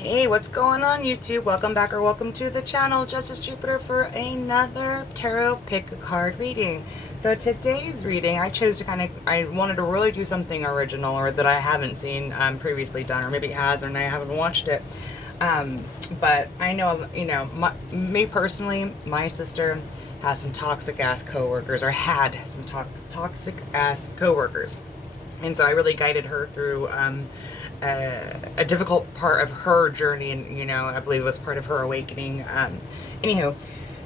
Hey, what's going on YouTube? Welcome back or welcome to the channel, Justice Jupiter, for another tarot pick a card reading. So today's reading, I chose to I wanted to really do something original or that I haven't seen previously done, or maybe it has and I haven't watched it. But I know, me personally, my sister has some toxic ass coworkers, or had some toxic ass coworkers. And so I really guided her through a difficult part of her journey, and I believe it was part of her awakening. Anywho,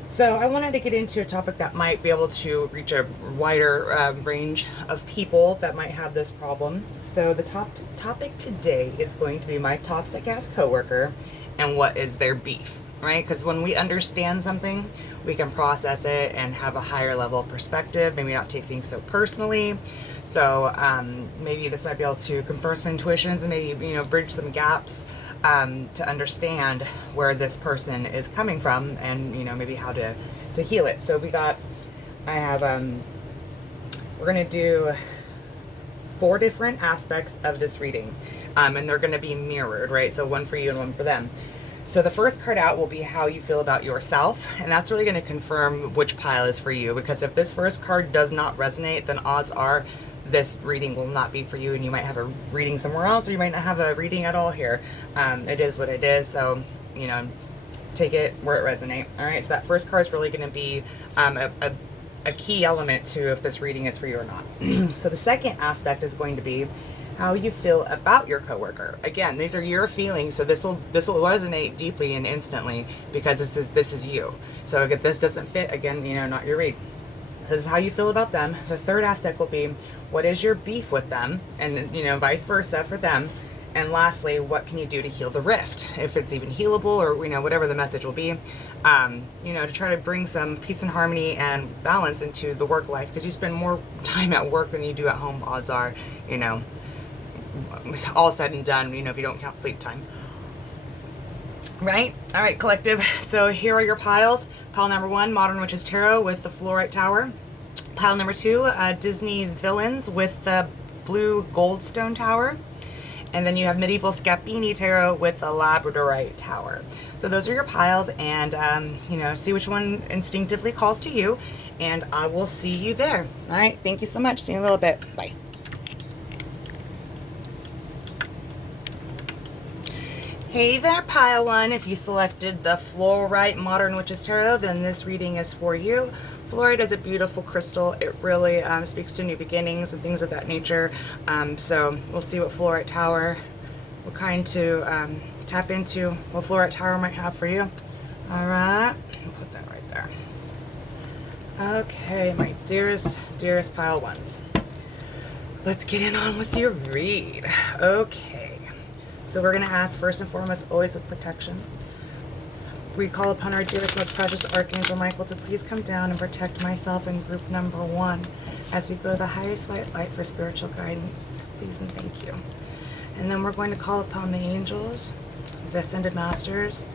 so I wanted to get into a topic that might be able to reach a wider range of people that might have this problem. So the topic today is going to be my toxic ass coworker and what is their beef, right? Because when we understand something, we can process it and have a higher level of perspective, maybe not take things so personally. So maybe this might be able to confirm some intuitions and maybe, bridge some gaps to understand where this person is coming from, and, maybe how to heal it. So we're going to do 4 different aspects of this reading, and they're going to be mirrored, right? So one for you and one for them. So the first card out will be how you feel about yourself, and that's really going to confirm which pile is for you, because if this first card does not resonate, then odds are this reading will not be for you, and you might have a reading somewhere else, or you might not have a reading at all here. It is what it is, so take it where it resonates. All right, so that first card is really going to be a key element to if this reading is for you or not. So the second aspect is going to be how you feel about your coworker. Again, these are your feelings, so this will resonate deeply and instantly, because this is you. So if this doesn't fit, again, not your read. This is how you feel about them. The third aspect will be, what is your beef with them, and vice versa for them. And lastly, what can you do to heal the rift, if it's even healable, or whatever the message will be, to try to bring some peace and harmony and balance into the work life, because you spend more time at work than you do at home, odds are, all said and done, if you don't count sleep time. Right? All right, collective. So here are your piles. Pile number 1, Modern Witches Tarot with the Florite Tower. Pile number 2, Disney's Villains with the blue Goldstone Tower. And then you have Medieval Scapini Tarot with the Labradorite Tower. So those are your piles, and see which one instinctively calls to you, and I will see you there. All right, thank you so much. See you in a little bit. Bye. Hey there, pile 1. If you selected the Florite Modern Witches Tarot, then this reading is for you. Florite is a beautiful crystal. It really speaks to new beginnings and things of that nature. So we'll see what Florite Tower, what kind to tap into, what Florite Tower might have for you. All right, I'll put that right there. Okay, my dearest pile 1s. Let's get in on with your read. Okay. So we're going to ask, first and foremost, always with protection. We call upon our dearest, most precious Archangel Michael to please come down and protect myself and group number 1 as we go to the highest white light for spiritual guidance. Please and thank you. And then we're going to call upon the angels, the ascended masters,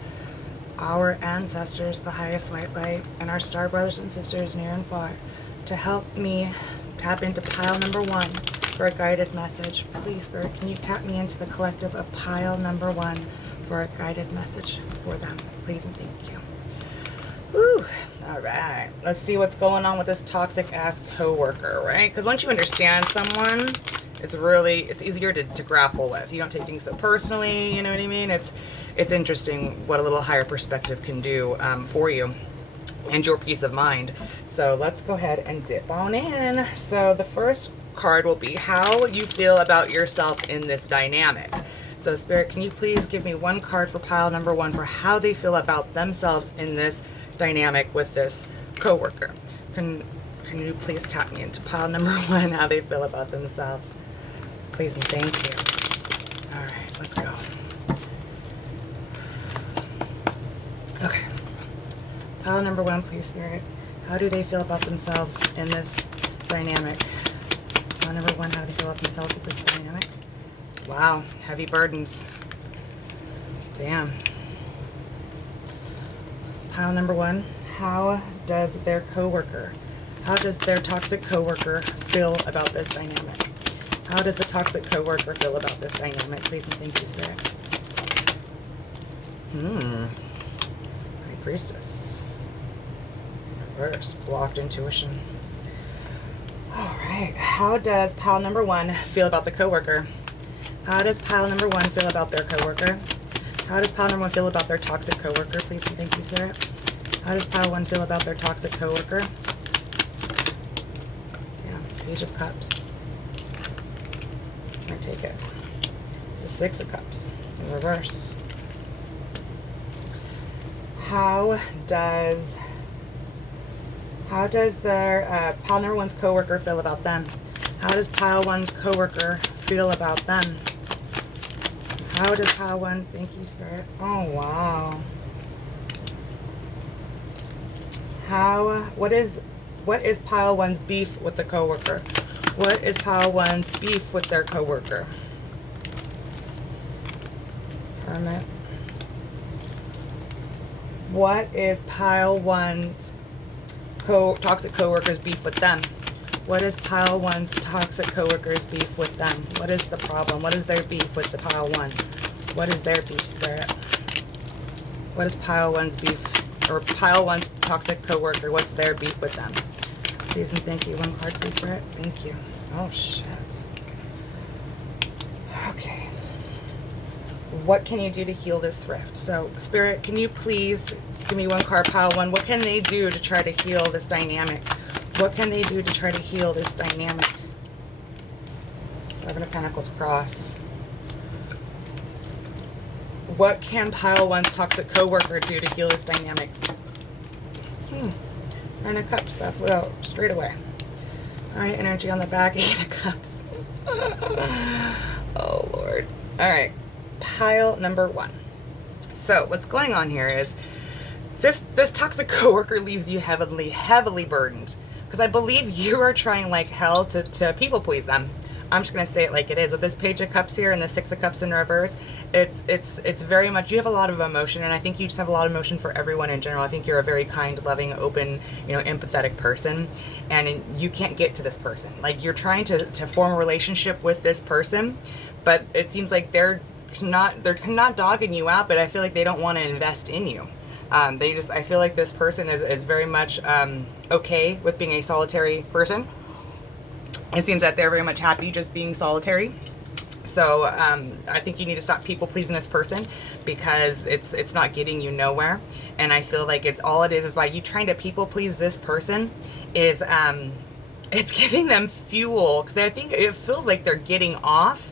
our ancestors, the highest white light, and our star brothers and sisters near and far to help me tap into pile number 1 for a guided message. Please, Spirit, can you tap me into the collective of pile number 1 for a guided message for them? Please and thank you. Woo! All right, let's see what's going on with this toxic ass coworker, right? Because once you understand someone, it's easier to grapple with. You don't take things so personally, you know what I mean? It's interesting what a little higher perspective can do for you and your peace of mind. So let's go ahead and dip on in. So the first card will be how you feel about yourself in this dynamic. So Spirit, can you please give me one card for pile number 1 for how they feel about themselves in this dynamic with this coworker? Can you please tap me into pile number 1, how they feel about themselves? Please and thank you. All right, let's go. Okay. Pile number 1, please, Spirit. How do they feel about themselves in this dynamic? Pile number 1, how do they feel about themselves with this dynamic? Wow, heavy burdens. Damn. Pile number 1, how does their toxic coworker feel about this dynamic? How does the toxic coworker feel about this dynamic? Please and thank you, Spirit. High Priestess. Reverse. Blocked intuition. All right. How does pile number 1 feel about the coworker? How does pile number 1 feel about their coworker? How does pile number 1 feel about their toxic coworker? Please and thank you, Spirit. How does pile 1 feel about their toxic coworker? Yeah, Page of Cups. I take it. The 6 of Cups in reverse. How does their pile number 1's coworker feel about them? How does pile 1's coworker feel about them? How does pile 1, thank you, Spirit. Oh, wow. What is pile 1's beef with the coworker? What is pile 1's beef with their coworker? Hermit. What is pile 1's toxic coworker's beef with them? What is pile 1's toxic coworker's beef with them? What is the problem? What is their beef with the pile 1? What is their beef, Spirit? What is pile 1's beef, or pile 1's toxic coworker? What's their beef with them? Please and thank you. 1 card, please, Spirit. Thank you. Oh, shit. Okay. What can you do to heal this rift? So, Spirit, can you please give me 1 card, pile 1? What can they do to try to heal this dynamic? What can they do to try to heal this dynamic? 7 of Pentacles cross. What can pile 1's toxic coworker do to heal this dynamic? 9 of Cups stuff. Well, straight away. All right, energy on the back. 8 of Cups. Oh, Lord. All right. Pile number 1. So what's going on here is this toxic coworker leaves you heavily burdened, because I believe you are trying like hell to people please them. I'm just gonna say it like it is. With this Page of Cups here and the 6 of Cups in reverse, it's very much, you have a lot of emotion, and I think you just have a lot of emotion for everyone in general. I think you're a very kind, loving, open, empathetic person, and you can't get to this person. Like, you're trying to form a relationship with this person, but it seems like they're not dogging you out, but I feel like they don't want to invest in you. I feel like this person is very much okay with being a solitary person. It seems that they're very much happy just being solitary. So I think you need to stop people pleasing this person, because it's not getting you nowhere. And I feel like all it is by you trying to people please this person is it's giving them fuel, because I think it feels like they're getting off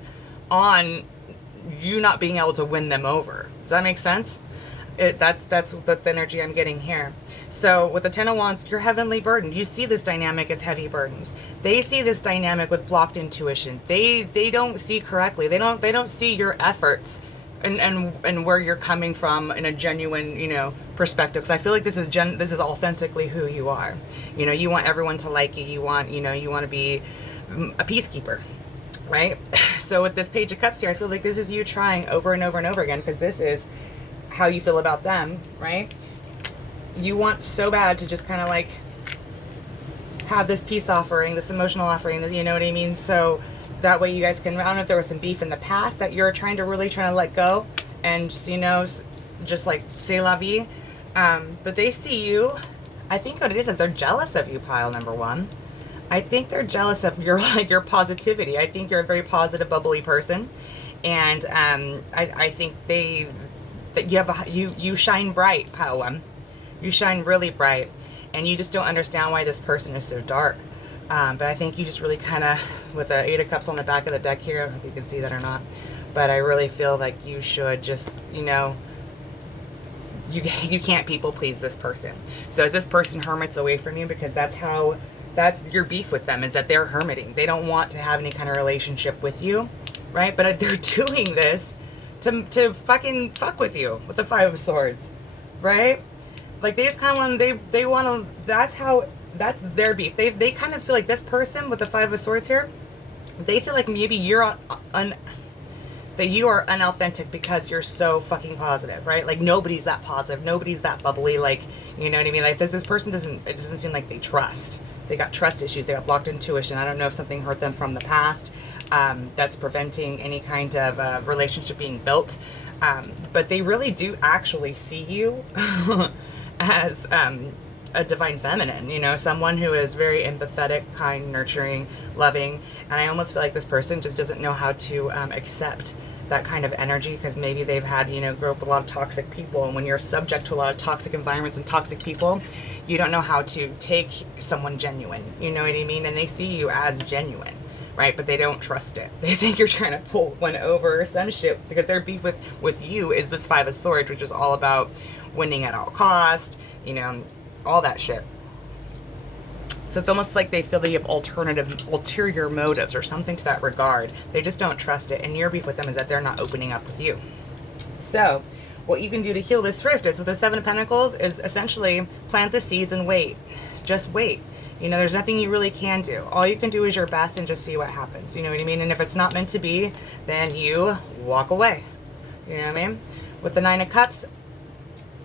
on you not being able to win them over. Does that make sense? That's the energy I'm getting here. So with the 10 of Wands, you're heavenly burdened. You see this dynamic as heavy burdens. They see this dynamic with blocked intuition. They don't see correctly. They don't see your efforts and where you're coming from in a genuine, perspective. Because I feel like this is authentically who you are. You want everyone to like you. You want to be a peacekeeper, right? So with this Page of Cups here, I feel like this is you trying over and over and over again, because this is how you feel about them, right? You want so bad to just kind of like have this peace offering, this emotional offering, you know what I mean? So that way you guys can, I don't know if there was some beef in the past that you're trying to let go and just like c'est la vie. But they see you. I think what it is they're jealous of you, pile number 1. I think they're jealous of your positivity. I think you're a very positive, bubbly person, and I think that you shine bright, pile 1. You shine really bright, and you just don't understand why this person is so dark. But I think you just really kind of, with the 8 of Cups on the back of the deck here, I don't know if you can see that or not, but I really feel like you should just, you can't people please this person. So as this person hermits away from you, because that's your beef with them, is that they're hermiting. They don't want to have any kind of relationship with you, right? But they're doing this to fucking fuck with you with the 5 of Swords, right? Like, they just kind of want, they want to, that's their beef. They kind of feel like this person with the 5 of Swords here, they feel like maybe that you are unauthentic because you're so fucking positive, right? Like, nobody's that positive, nobody's that bubbly, like, you know what I mean? Like, this person it doesn't seem like they trust. They got trust issues, they got blocked intuition. I don't know if something hurt them from the past that's preventing any kind of relationship being built. But they really do actually see you as a divine feminine, you know, someone who is very empathetic, kind, nurturing, loving. And I almost feel like this person just doesn't know how to accept that kind of energy, because maybe they've had, you know, grow up with a lot of toxic people. And when you're subject to a lot of toxic environments and toxic people, you don't know how to take someone genuine, you know what I mean? And they see you as genuine, right? But they don't trust it. They think you're trying to pull one over or some shit, because their beef with you is this Five of Swords, which is all about winning at all cost, you know, all that shit. So it's almost like they feel they have ulterior motives or something to that regard. They just don't trust it. And your beef with them is that they're not opening up with you. So what you can do to heal this rift is, with the Seven of Pentacles, is essentially plant the seeds and wait. Just wait. You know, there's nothing you really can do. All you can do is your best and just see what happens. You know what I mean? And if it's not meant to be, then you walk away. You know what I mean? With the Nine of Cups,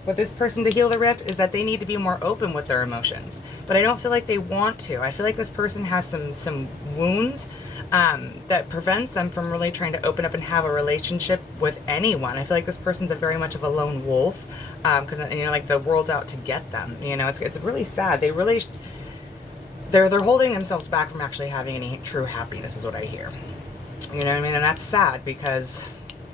with this person to heal the rift is that they need to be more open with their emotions. But I don't feel like they want to. I feel like this person has some wounds that prevents them from really trying to open up and have a relationship with anyone. I feel like this person's very much of a lone wolf, because you know, like the world's out to get them. You know, it's really sad. They're holding themselves back from actually having any true happiness, is what I hear. You know what I mean? And that's sad, because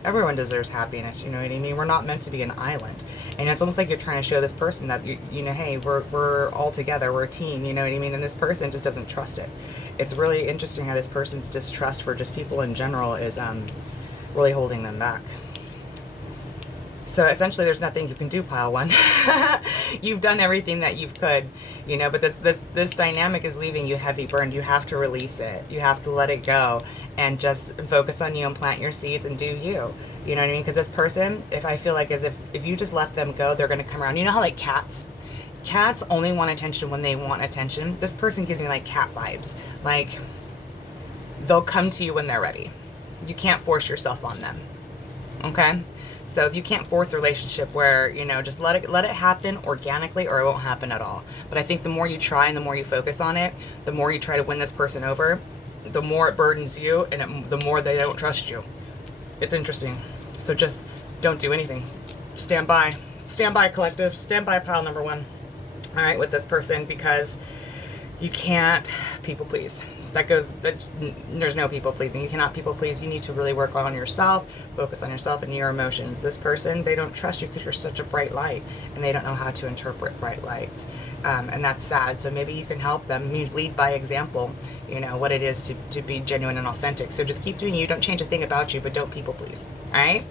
everyone deserves happiness, you know what I mean? We're not meant to be an island. And it's almost like you're trying to show this person that, you know, hey, we're all together, we're a team, you know what I mean? And this person just doesn't trust it. It's really interesting how this person's distrust for just people in general is really holding them back. So essentially there's nothing you can do, pile one. You've done everything that you could, you know, but this dynamic is leaving you heavy burned. You have to release it. You have to let it go and just focus on you and plant your seeds and do you. You know what I mean? Because this person, if I feel like, as if you just let them go, they're going to come around. You know how like cats only want attention when they want attention? This person gives me like cat vibes. Like they'll come to you when they're ready. You can't force yourself on them. Okay? So you can't force a relationship where, you know, just let it happen organically, or it won't happen at all. But I think the more you try and the more you focus on it, the more you try to win this person over, the more it burdens you, and the more they don't trust you. It's interesting. So just don't do anything. Stand by. Stand by, collective. Stand by, pile number one. All right, with this person, because you can't people please. There's no people pleasing. You cannot people please. You need to really work on yourself, focus on yourself and your emotions. This person, they don't trust you because you're such a bright light, and they don't know how to interpret bright lights. And that's sad. So maybe you can help them. You lead by example, you know, what it is to be genuine and authentic. So just keep doing you. Don't change a thing about you, but don't people please. All right?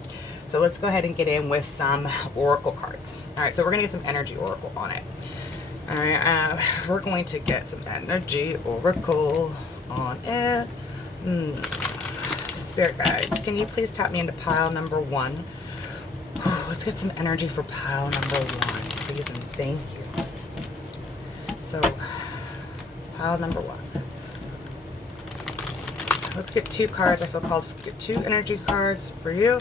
So let's go ahead and get in with some oracle cards. All right, so we're going to get some energy oracle on it. All right, we're going to get some energy oracle on it. Spirit guides, can you please tap me into pile number one? Let's get some energy for pile number one, please and thank you. So, pile number one. Let's get two cards. I feel called to get two energy cards for you,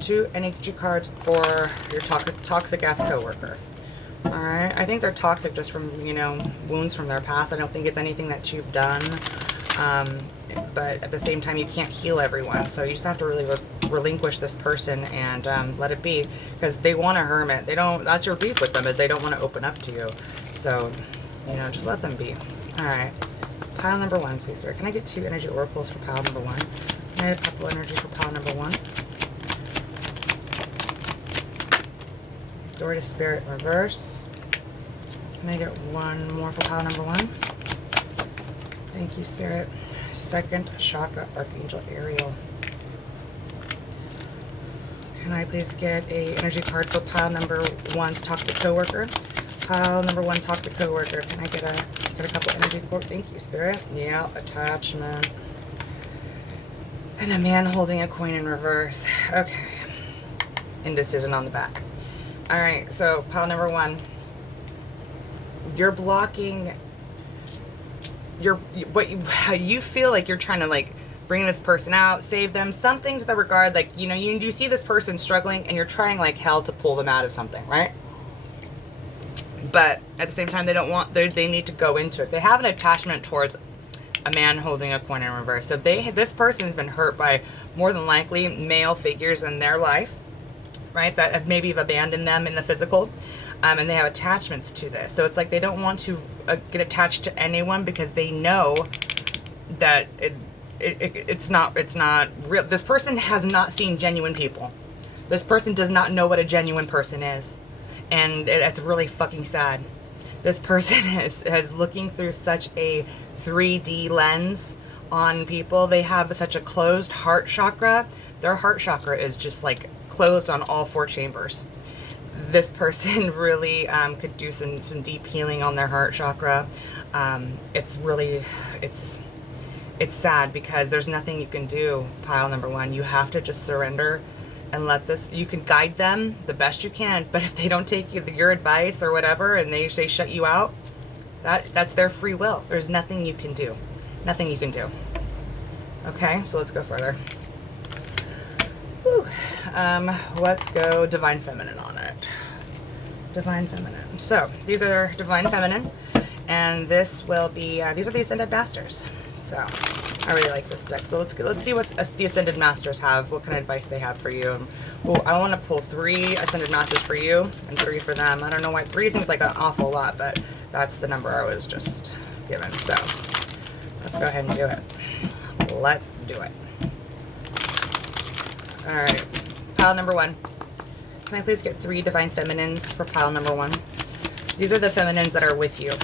two energy cards for your toxic ass coworker. Alright, I think they're toxic just from, you know, wounds from their past. I don't think it's anything that you've done. But at the same time, you can't heal everyone. So you just have to really relinquish this person and let it be. Because they want a hermit. They don't, that's your beef with them, is they don't want to open up to you. So, you know, just let them be. Alright, pile number one, please, Spirit. Can I get two energy oracles for pile number one? Can I get a couple energy for pile number one? Door to Spirit in reverse. Can I get one more for pile number one? Thank you, Spirit. Second chakra, Archangel Ariel. Can I please get a energy card for pile number one's toxic coworker? Pile number one, toxic coworker. Can I get a couple energy for? Thank you, Spirit. Yeah, attachment. And a man holding a coin in reverse. Okay. Indecision on the back. All right, so pile number one, you're blocking how you feel like you're trying to like bring this person out, save them, something to the regard, like, you know, you see this person struggling and you're trying like hell to pull them out of something, right? But at the same time, they need to go into it. They have an attachment towards a man holding a coin in reverse. So this person has been hurt by more than likely male figures in their life. right? That maybe have abandoned them in the physical, and they have attachments to this. So it's like they don't want to get attached to anyone because they know that it's not real. This person has not seen genuine people. This person does not know what a genuine person is, and it's really fucking sad. This person is looking through such a 3D lens on people. They have such a closed heart chakra. Their heart chakra is just like closed on all 4 chambers. This person really could do some deep healing on their heart chakra. It's sad because there's nothing you can do, pile number 1. You have to just surrender and let this, you can guide them the best you can, but if they don't take your advice or whatever and they shut you out, that's their free will. There's nothing you can do. Nothing you can do. Okay, so let's go further. Whew. Let's go Divine Feminine on it. Divine Feminine. So these are Divine Feminine, and this will be, these are the Ascended Masters. So I really like this deck. So let's see what the Ascended Masters have, what kind of advice they have for you. Well, I want to pull 3 Ascended Masters for you and 3 for them. I don't know why 3 seems like an awful lot, but that's the number I was just given. So let's go ahead and do it. Let's do it. All right, pile number 1. Can I please get 3 Divine Feminines for pile number 1? These are the feminines that are with you.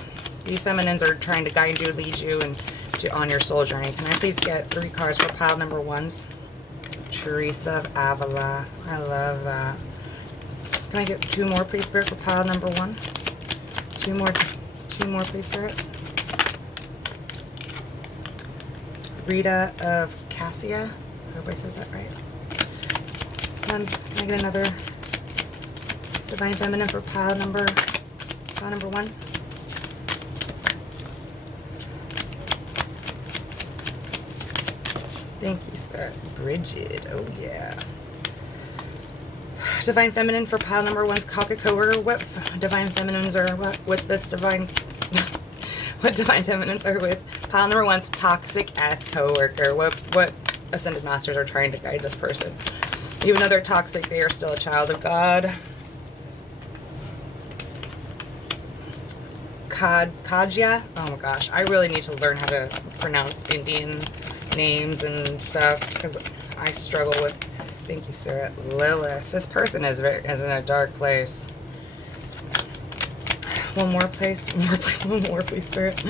These feminines are trying to guide you, lead you, and on your soul journey. Can I please get 3 cards for pile number 1s? Teresa of Avila. I love that. Can I get 2 more, please, Spirit, for pile number 1? 2 more, please, Spirit. Rita of Cassia. I hope I said that right. Can I get another Divine Feminine for pile number 1? Thank you, Spirit. Bridget. Oh, yeah. Divine Feminine for pile number 1's Coca-Cola. What Divine Feminines are with this Divine... what Divine Feminines are with pile number 1's toxic-ass co-worker. What Ascended Masters are trying to guide this person. Even though they're toxic, they are still a child of God. Kajia. Oh my gosh. I really need to learn how to pronounce Indian names and stuff because I struggle with. Thank you, Spirit. Lilith. This person is in a dark place. One more, please, Spirit.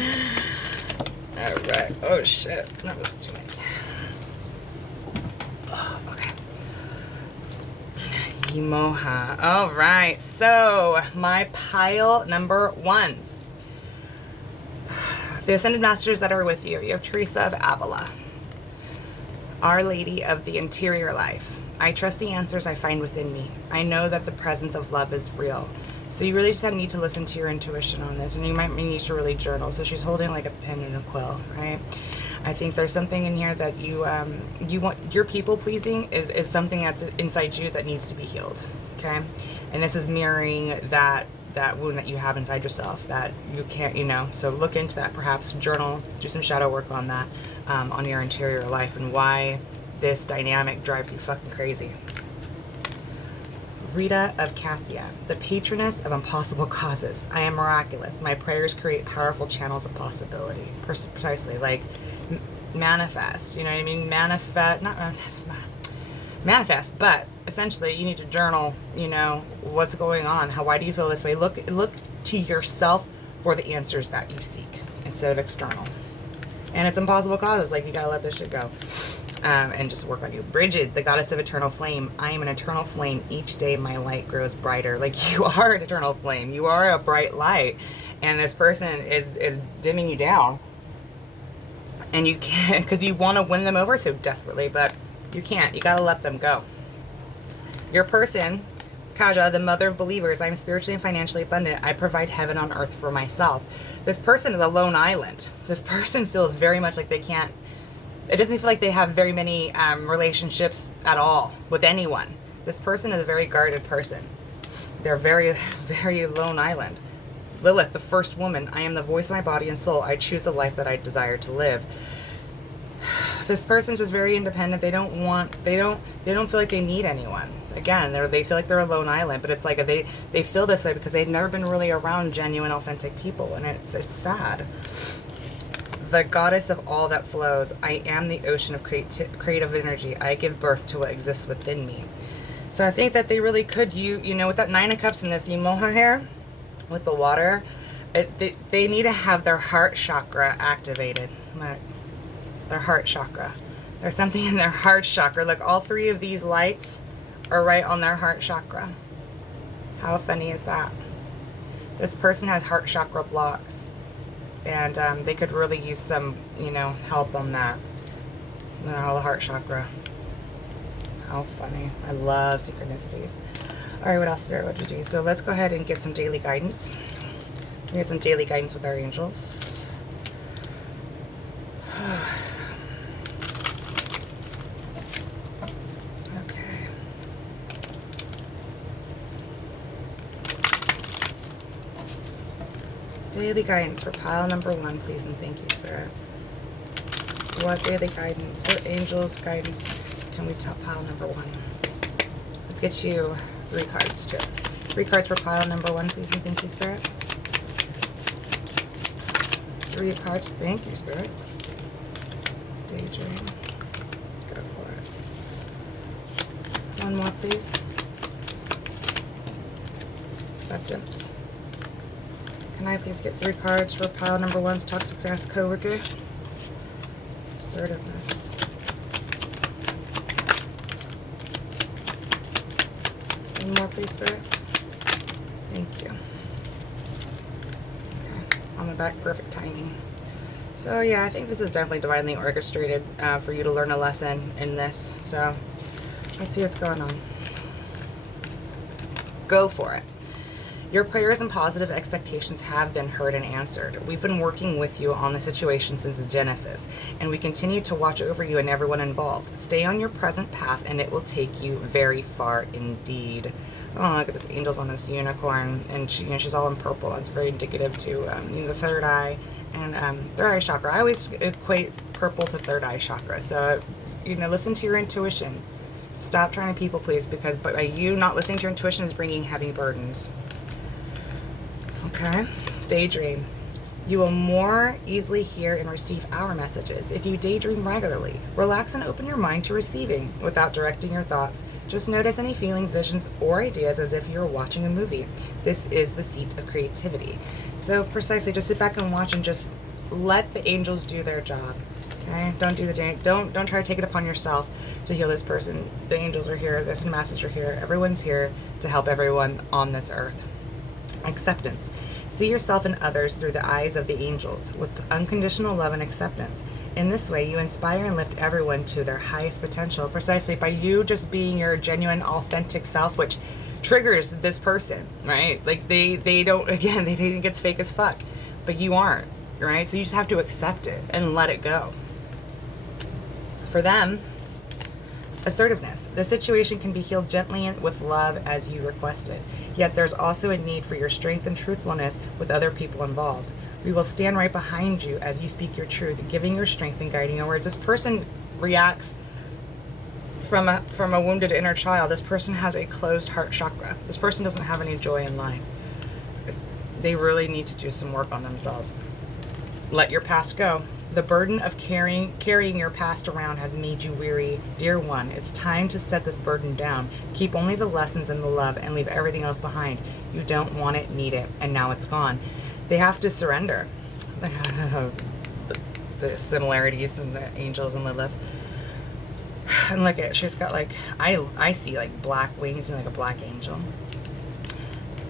All right. Oh shit, that was too many. Oh, okay. Emoha. All right. So my pile number 1s. The Ascended Masters that are with you. You have Teresa of Avila. Our Lady of the Interior Life. I trust the answers I find within me. I know that the presence of love is real. So you really just need to listen to your intuition on this, and you might need to really journal. So she's holding like a pen and a quill, right? I think there's something in here that you want. Your people pleasing is something that's inside you that needs to be healed, okay? And this is mirroring that wound that you have inside yourself that you can't, so look into that, perhaps journal, do some shadow work on that, on your interior life and why this dynamic drives you fucking crazy. Rita of Cassia, the patroness of impossible causes. I am miraculous. My prayers create powerful channels of possibility. Precisely, like manifest, you know what I mean? Manifest, but essentially you need to journal, what's going on. Why do you feel this way? Look to yourself for the answers that you seek instead of external. And it's impossible causes, like you gotta let this shit go. And just work on you. Bridget, the goddess of eternal flame. I am an eternal flame. Each day my light grows brighter. Like you are an eternal flame. You are a bright light. And this person is dimming you down. And you can't, because you want to win them over so desperately, but you can't. You gotta let them go. Your person, Kaja, the mother of believers. I'm spiritually and financially abundant. I provide heaven on earth for myself. This person is a lone island. This person feels very much like they can't. It doesn't feel like they have very many relationships at all with anyone. This person is a very guarded person. They're very, very lone island. Lilith, the first woman. I am the voice of my body and soul. I choose the life that I desire to live. This person's just very independent. They don't feel like they need anyone. Again, they feel like they're a lone island, but it's like they feel this way because they've never been really around genuine, authentic people, and it's sad. The goddess of all that flows, I am the ocean of creative energy. I give birth to what exists within me. So I think that they really could, you know, with that Nine of Cups and this Emoha here, with the water, they need to have their heart chakra activated. Their heart chakra. There's something in their heart chakra. Look, all three of these lights are right on their heart chakra. How funny is that? This person has heart chakra blocks, and they could really use some, you know, help on that. The heart chakra. How funny. I love synchronicities. All right, what else, Spirit? What do we do? So let's go ahead and get some daily guidance. We get some daily guidance with our angels. Okay. Daily guidance for pile number 1, please, and thank you, Spirit. What daily guidance? What angels guidance can we tell pile number 1? Let's get you 3 cards too. 3 cards for pile number 1, please, and thank you, Spirit. 3 cards, thank you, Spirit. Daydream. Go for it. 1 more, please. Acceptance. Can I please get 3 cards for pile number 1's toxic ass coworker? Assertiveness. One more, please, Spirit. Thank you. Okay, on the back, perfect timing. So yeah, I think this is definitely divinely orchestrated for you to learn a lesson in this. So let's see what's going on. Go for it. Your prayers and positive expectations have been heard and answered. We've been working with you on the situation since Genesis, and we continue to watch over you and everyone involved. Stay on your present path, and it will take you very far indeed. Oh, look at this angel's on this unicorn, and she, you know, she's all in purple. It's very indicative to you know, the third eye and third eye chakra. I always equate purple to third eye chakra. So, you know, listen to your intuition. Stop trying to people please, because by you not listening to your intuition is bringing heavy burdens. Okay, daydream. You will more easily hear and receive our messages if you daydream regularly. Relax and open your mind to receiving without directing your thoughts. Just notice any feelings, visions, or ideas as if you're watching a movie. This is the seat of creativity. So precisely, just sit back and watch and just let the angels do their job. Okay, don't do the don't try to take it upon yourself to heal this person. The angels are here. The masters are here. Everyone's here to help everyone on this earth. Acceptance. See yourself and others through the eyes of the angels with unconditional love and acceptance. In this way, you inspire and lift everyone to their highest potential precisely by you just being your genuine, authentic self, which triggers this person, right? Like they don't, again, they think it's fake as fuck, but you aren't, right? So you just have to accept it and let it go. For them, assertiveness. The situation can be healed gently and with love as you requested. Yet there's also a need for your strength and truthfulness with other people involved. We will stand right behind you as you speak your truth, giving your strength and guiding your words. This person reacts from a wounded inner child. This person has a closed heart chakra. This person doesn't have any joy in life. They really need to do some work on themselves. Let your past go. The burden of carrying your past around has made you weary. Dear one, it's time to set this burden down. Keep only the lessons and the love and leave everything else behind. You don't want it, need it, and now it's gone. They have to surrender. The similarities in the angels and Lilith. And look at, she's got like, I see like black wings, you know, like a black angel.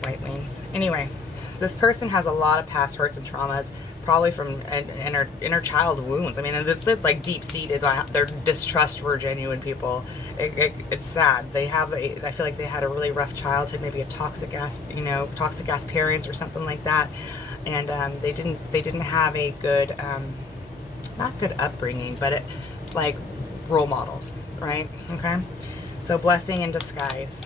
White wings. Anyway, this person has a lot of past hurts and traumas, probably from inner child wounds. I mean, and this is like deep-seated, their distrust for genuine people. It's sad. They have I feel like they had a really rough childhood, maybe a toxic ass parents or something like that. And they didn't have a good, not good upbringing, but role models, right? Okay. So blessing in disguise.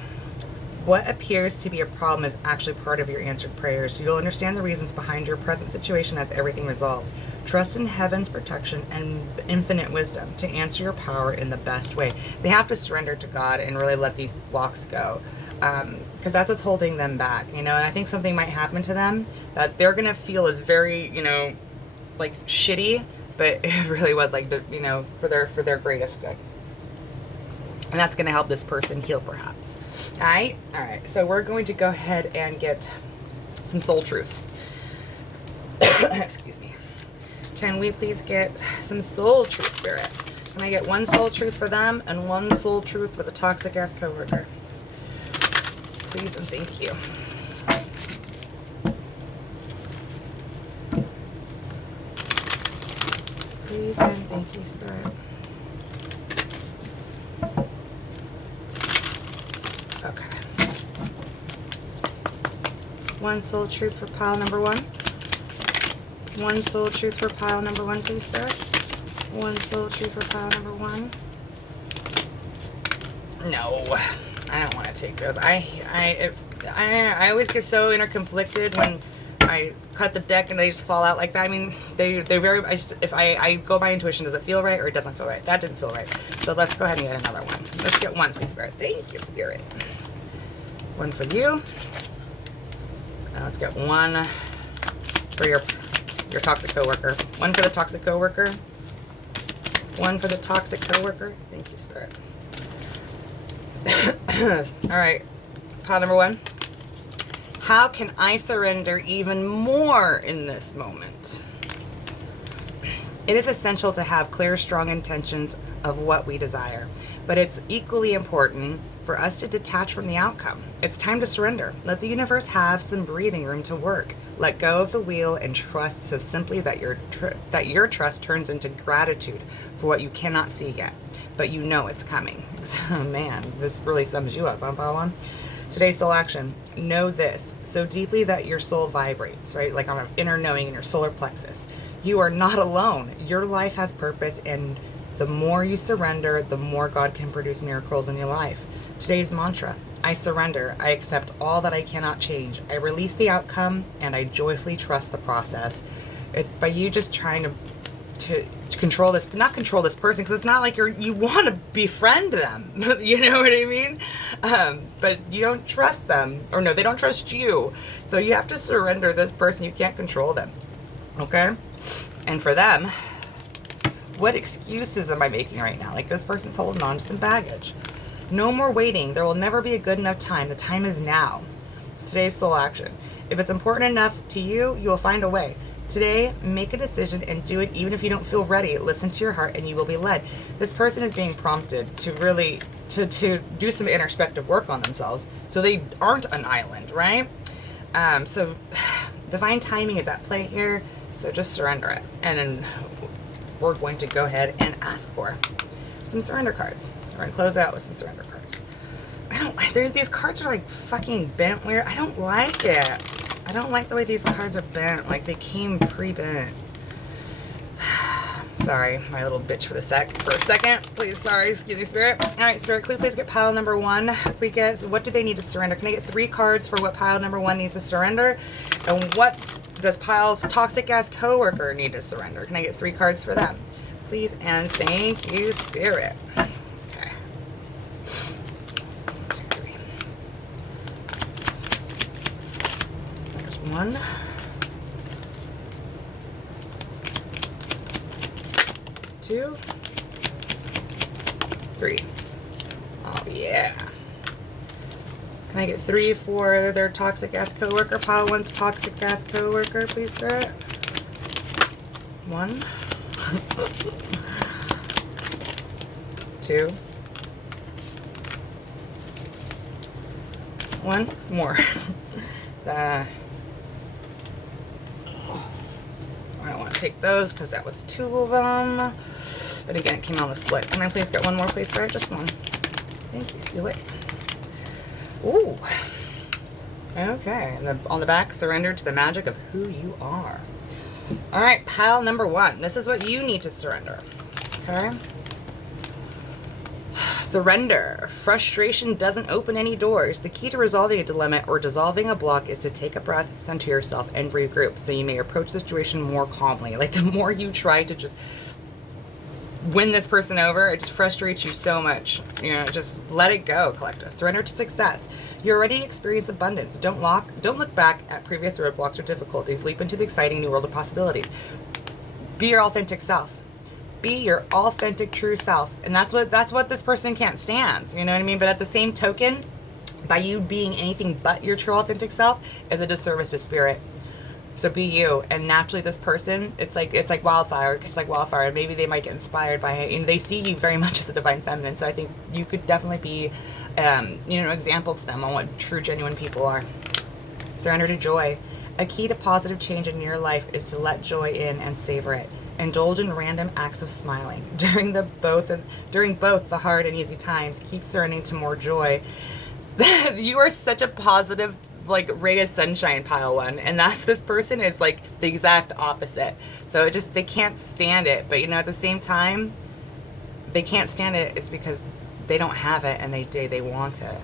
What appears to be a problem is actually part of your answered prayers. You'll understand the reasons behind your present situation as everything resolves. Trust in heaven's protection and infinite wisdom to answer your power in the best way. They have to surrender to God and really let these blocks go, because that's what's holding them back, you know. And I think something might happen to them that they're gonna feel is very, you know, like shitty, but it really was like, you know, for their greatest good. And that's gonna help this person heal, perhaps. All right, so we're going to go ahead and get some soul truths. Excuse me. Can we please get some soul truth, Spirit? Can I get one soul truth for them and one soul truth for the toxic ass coworker? Please and thank you. Please and thank you, Spirit. Okay. One soul truth for pile number one. One soul truth for pile number one, please, Spirit. One soul truth for pile number one. No, I don't want to take those. I always get so interconflicted when I cut the deck and they just fall out like that. I mean, they're very. If I go by intuition, does it feel right or it doesn't feel right? That didn't feel right. So let's go ahead and get another one. Let's get one, please, Spirit. Thank you, Spirit. One for you. And let's get one for your toxic coworker. One for the toxic coworker. One for the toxic coworker. Thank you, Spirit. All right, pile number one. How can I surrender even more in this moment? It is essential to have clear, strong intentions of what we desire, but it's equally important for us to detach from the outcome. It's time to surrender. Let the universe have some breathing room to work. Let go of the wheel and trust so simply that your trust turns into gratitude for what you cannot see yet, but you know it's coming. Man, this really sums you up, pile one. Today's soul action. Know this so deeply that your soul vibrates, right? Like on an inner knowing in your solar plexus. You are not alone. Your life has purpose, and the more you surrender, the more God can produce miracles in your life. Today's mantra: I surrender. I accept all that I cannot change. I release the outcome, and I joyfully trust the process. It's by you just trying to control this, but not control this person, because it's not like you want to befriend them. You know what I mean? But you don't trust them, or no, they don't trust you. So you have to surrender this person. You can't control them. Okay? And for them, what excuses am I making right now? Like, this person's holding on to some baggage. No more waiting. There will never be a good enough time. The time is now. Today's soul action. If it's important enough to you, you will find a way. Today, make a decision and do it even if you don't feel ready. Listen to your heart and you will be led. This person is being prompted to really, to do some introspective work on themselves so they aren't an island, right? So divine timing is at play here, so just surrender it. And then we're going to go ahead and ask for some surrender cards. We're going to close out with some surrender cards. These cards are like fucking bent weird. I don't like it. I don't like the way these cards are bent. Like, they came pre-bent. Sorry, my little bitch for a second. Please, sorry, excuse me, Spirit. All right, Spirit, can we please get pile number one? What do they need to surrender? Can I get 3 cards for what pile number one needs to surrender? And what does pile's toxic ass coworker need to surrender? Can I get 3 cards for them? Please and thank you, Spirit. Okay. 1, 2, 3. Oh yeah. Can I get 3 for their toxic ass coworker? Pile one's toxic ass coworker, please, Spirit. 1, 2. 1 more. I don't want to take those because that was 2 of them. But again, it came on the split. Can I please get one more, please, Spirit? Just one. Thank you, Spirit. Ooh. Okay. And on the back, surrender to the magic of who you are. All right, pile number 1. This is what you need to surrender. Okay? Surrender. Frustration doesn't open any doors. The key to resolving a dilemma or dissolving a block is to take a breath, center yourself, and regroup so you may approach the situation more calmly. Like, the more you try to just win this person over, it just frustrates you so much. You know, just let it go, collective. Surrender to success. You already experience abundance. Don't look back at previous roadblocks or difficulties. Leap into the exciting new world of possibilities. Be your authentic self. Be your authentic, true self. And that's what this person can't stand. You know what I mean? But at the same token, by you being anything but your true authentic self is a disservice to spirit. So be you. And naturally this person, it's like wildfire. It's like wildfire. Maybe they might get inspired by it. And they see you very much as a divine feminine. So I think you could definitely be an example to them on what true, genuine people are. Surrender to joy. A key to positive change in your life is to let joy in and savor it. Indulge in random acts of smiling. During both the hard and easy times, keep surrendering to more joy. You are such a positive, like, ray of sunshine, pile one. And this person is like the exact opposite. So they can't stand it. But at the same time, they can't stand it is because they don't have it and they want it.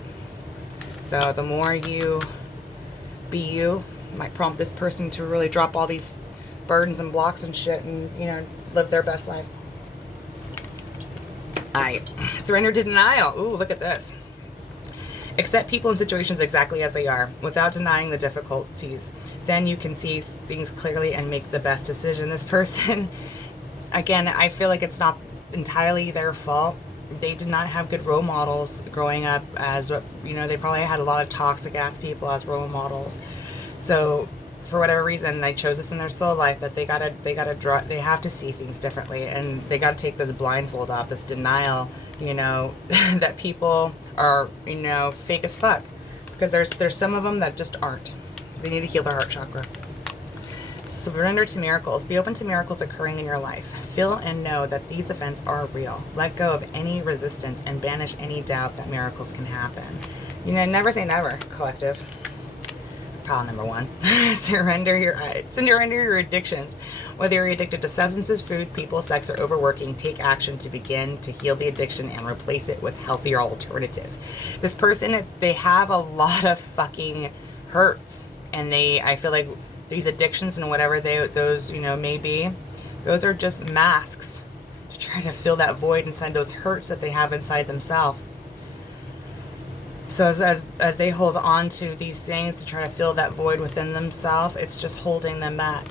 So the more you be you, might prompt this person to really drop all these burdens and blocks and shit and, live their best life. Surrender to denial. Ooh, look at this. Accept people and situations exactly as they are without denying the difficulties. Then you can see things clearly and make the best decision. This person, again, I feel like it's not entirely their fault. They did not have good role models growing up as, they probably had a lot of toxic ass people as role models. So for whatever reason, they chose this in their soul life that they have to see things differently, and they got to take this blindfold off, this denial, that people are, fake as fuck, because there's some of them that just aren't. They need to heal their heart chakra. Surrender to miracles. Be open to miracles occurring in your life. Feel and know that these events are real. Let go of any resistance and banish any doubt that miracles can happen. Never say never, collective. Pile number one. Surrender your addictions. Whether you're addicted to substances, food, people, sex, or overworking, take action to begin to heal the addiction and replace it with healthier alternatives. This person, they have a lot of fucking hurts, and I feel like these addictions and whatever those may be, those are just masks to try to fill that void inside, those hurts that they have inside themselves. So as they hold on to these things to try to fill that void within themselves, it's just holding them back.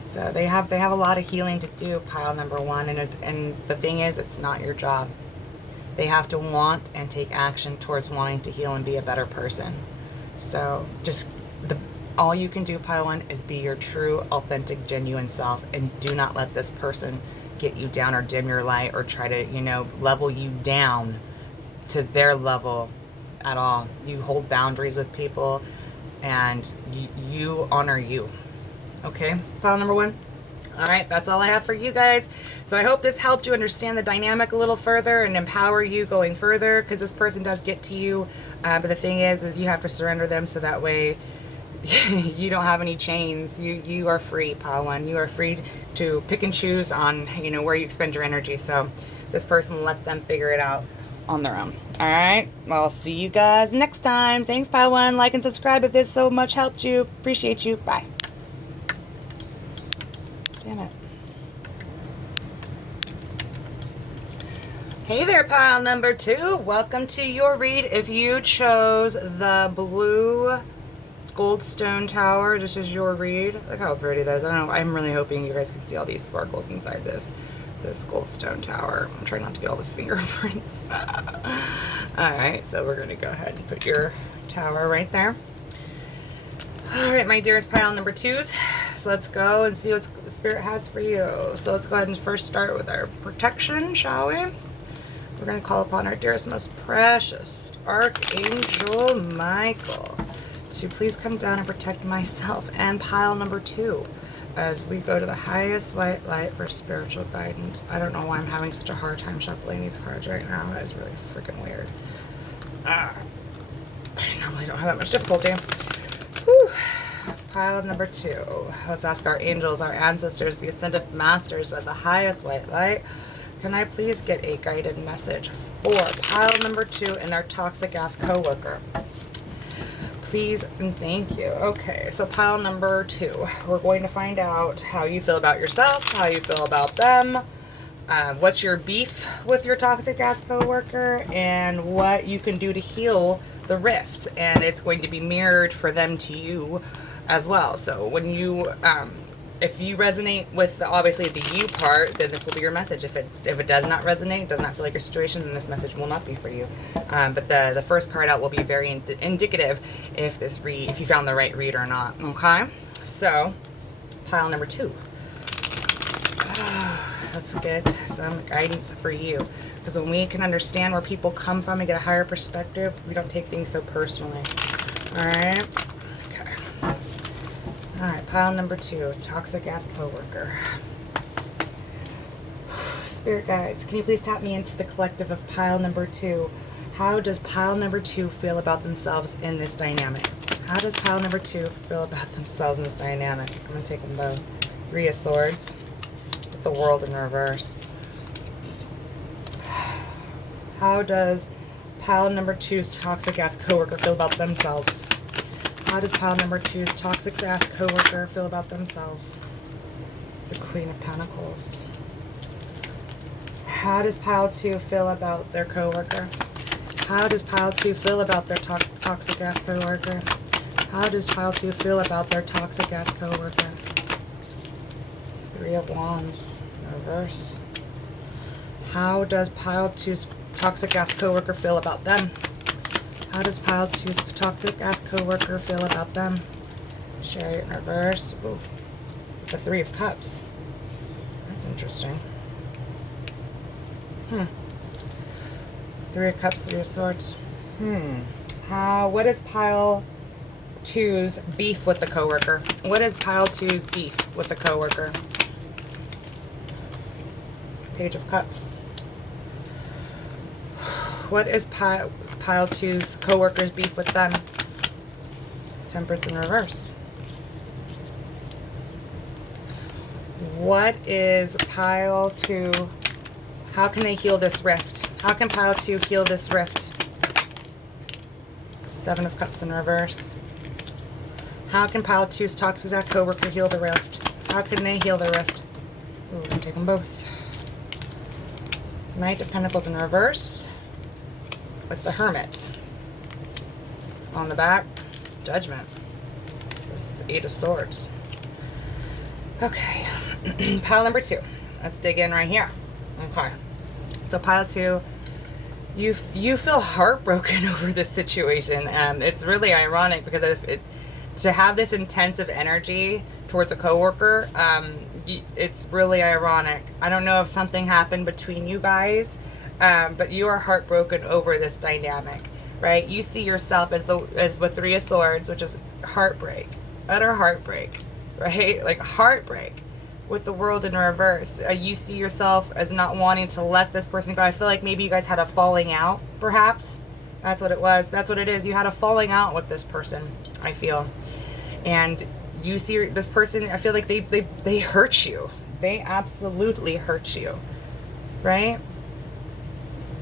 So they have a lot of healing to do, pile number one, and the thing is, it's not your job. They have to want and take action towards wanting to heal and be a better person. So all you can do, pile one, is be your true, authentic, genuine self, and do not let this person get you down or dim your light or try to level you down to their level at all. You hold boundaries with people, and you honor you. Okay, pile number one. All right, that's all I have for you guys. So I hope this helped you understand the dynamic a little further and empower you going further, because this person does get to you. But the thing is you have to surrender them, so that way you don't have any chains. You are free, pile one. You are free to pick and choose on where you expend your energy. So this person, let them figure it out on their own. All right, well, I'll see you guys next time. Thanks, pile one. Like and subscribe if this so much helped you. Appreciate you. Bye. Damn it. Hey there, pile number two. Welcome to your read. If you chose the blue Goldstone tower, this is your read. Look how pretty that is. I don't know. I'm really hoping you guys can see all these sparkles inside this Goldstone tower. I'm trying not to get all the fingerprints. Alright, so we're going to go ahead and put your tower right there. Alright, my dearest pile number twos. So let's go and see what Spirit has for you. So let's go ahead and first start with our protection, shall we? We're going to call upon our dearest, most precious Archangel Michael to please come down and protect myself and pile number two as we go to the highest white light for spiritual guidance. I don't know why I'm having such a hard time shuffling these cards right now. That is really freaking weird. I normally don't have that much difficulty. Whew. Pile number two. Let's ask our angels, our ancestors, the ascended masters of the highest white light Can I please get a guided message for pile number 2 and their toxic ass coworker? Please and thank you. Okay, so pile number 2. We're going to find out how you feel about yourself, how you feel about them, what's your beef with your toxic ass coworker, and what you can do to heal the rift. And it's going to be mirrored for them to you as well. So when you if you resonate with obviously the you part, then this will be your message. If it does not resonate, does not feel like your situation, then this message will not be for you. But the first card out will be very indicative if you found the right read or not. Okay, so pile number 2. Let's get some guidance for you, because when we can understand where people come from and get a higher perspective, we don't take things so personally. All right. All right, pile number 2, toxic ass coworker. Spirit guides, can you please tap me into the collective of pile number 2? How does pile number 2 feel about themselves in this dynamic? How does pile number 2 feel about themselves in this dynamic? I'm gonna take them both. 3 of Swords with the World in reverse. How does pile number 2's toxic ass coworker feel about themselves? How does pile number 2's toxic ass coworker feel about themselves? The Queen of Pentacles. How does pile 2 feel about their coworker? How does pile 2 feel about their toxic ass coworker? How does pile 2 feel about their toxic ass coworker? 3 of Wands, reverse. How does pile 2's toxic ass coworker feel about them? How does pile 2's toxic ass coworker feel about them? Chariot in reverse. Ooh. The 3 of Cups. That's interesting. 3 of Cups, 3 of Swords. What is pile 2's beef with the coworker? What is pile 2's beef with the coworker? Page of Cups. What is pile 2's coworker's beef with them? Temperance in reverse. What is pile 2? How can they heal this rift? How can pile 2 heal this rift? 7 of Cups in reverse. How can pile 2's toxic coworker heal the rift? How can they heal the rift? Ooh, we're gonna take them both. Knight of Pentacles in reverse. With the Hermit. On the back, Judgment. This is 8 of Swords. Okay, pile number 2. Let's dig in right here. Okay, so pile 2, you feel heartbroken over this situation. It's really ironic because to have this intensive energy towards a coworker, it's really ironic. I don't know if something happened between you guys. But you are heartbroken over this dynamic, right? You see yourself as with 3 of Swords, which is heartbreak, utter heartbreak, right? Like heartbreak with the World in reverse. You see yourself as not wanting to let this person go. I feel like maybe you guys had a falling out, perhaps. That's what it was. That's what it is. You had a falling out with this person, I feel. And you see this person, I feel like they hurt you. They absolutely hurt you, right?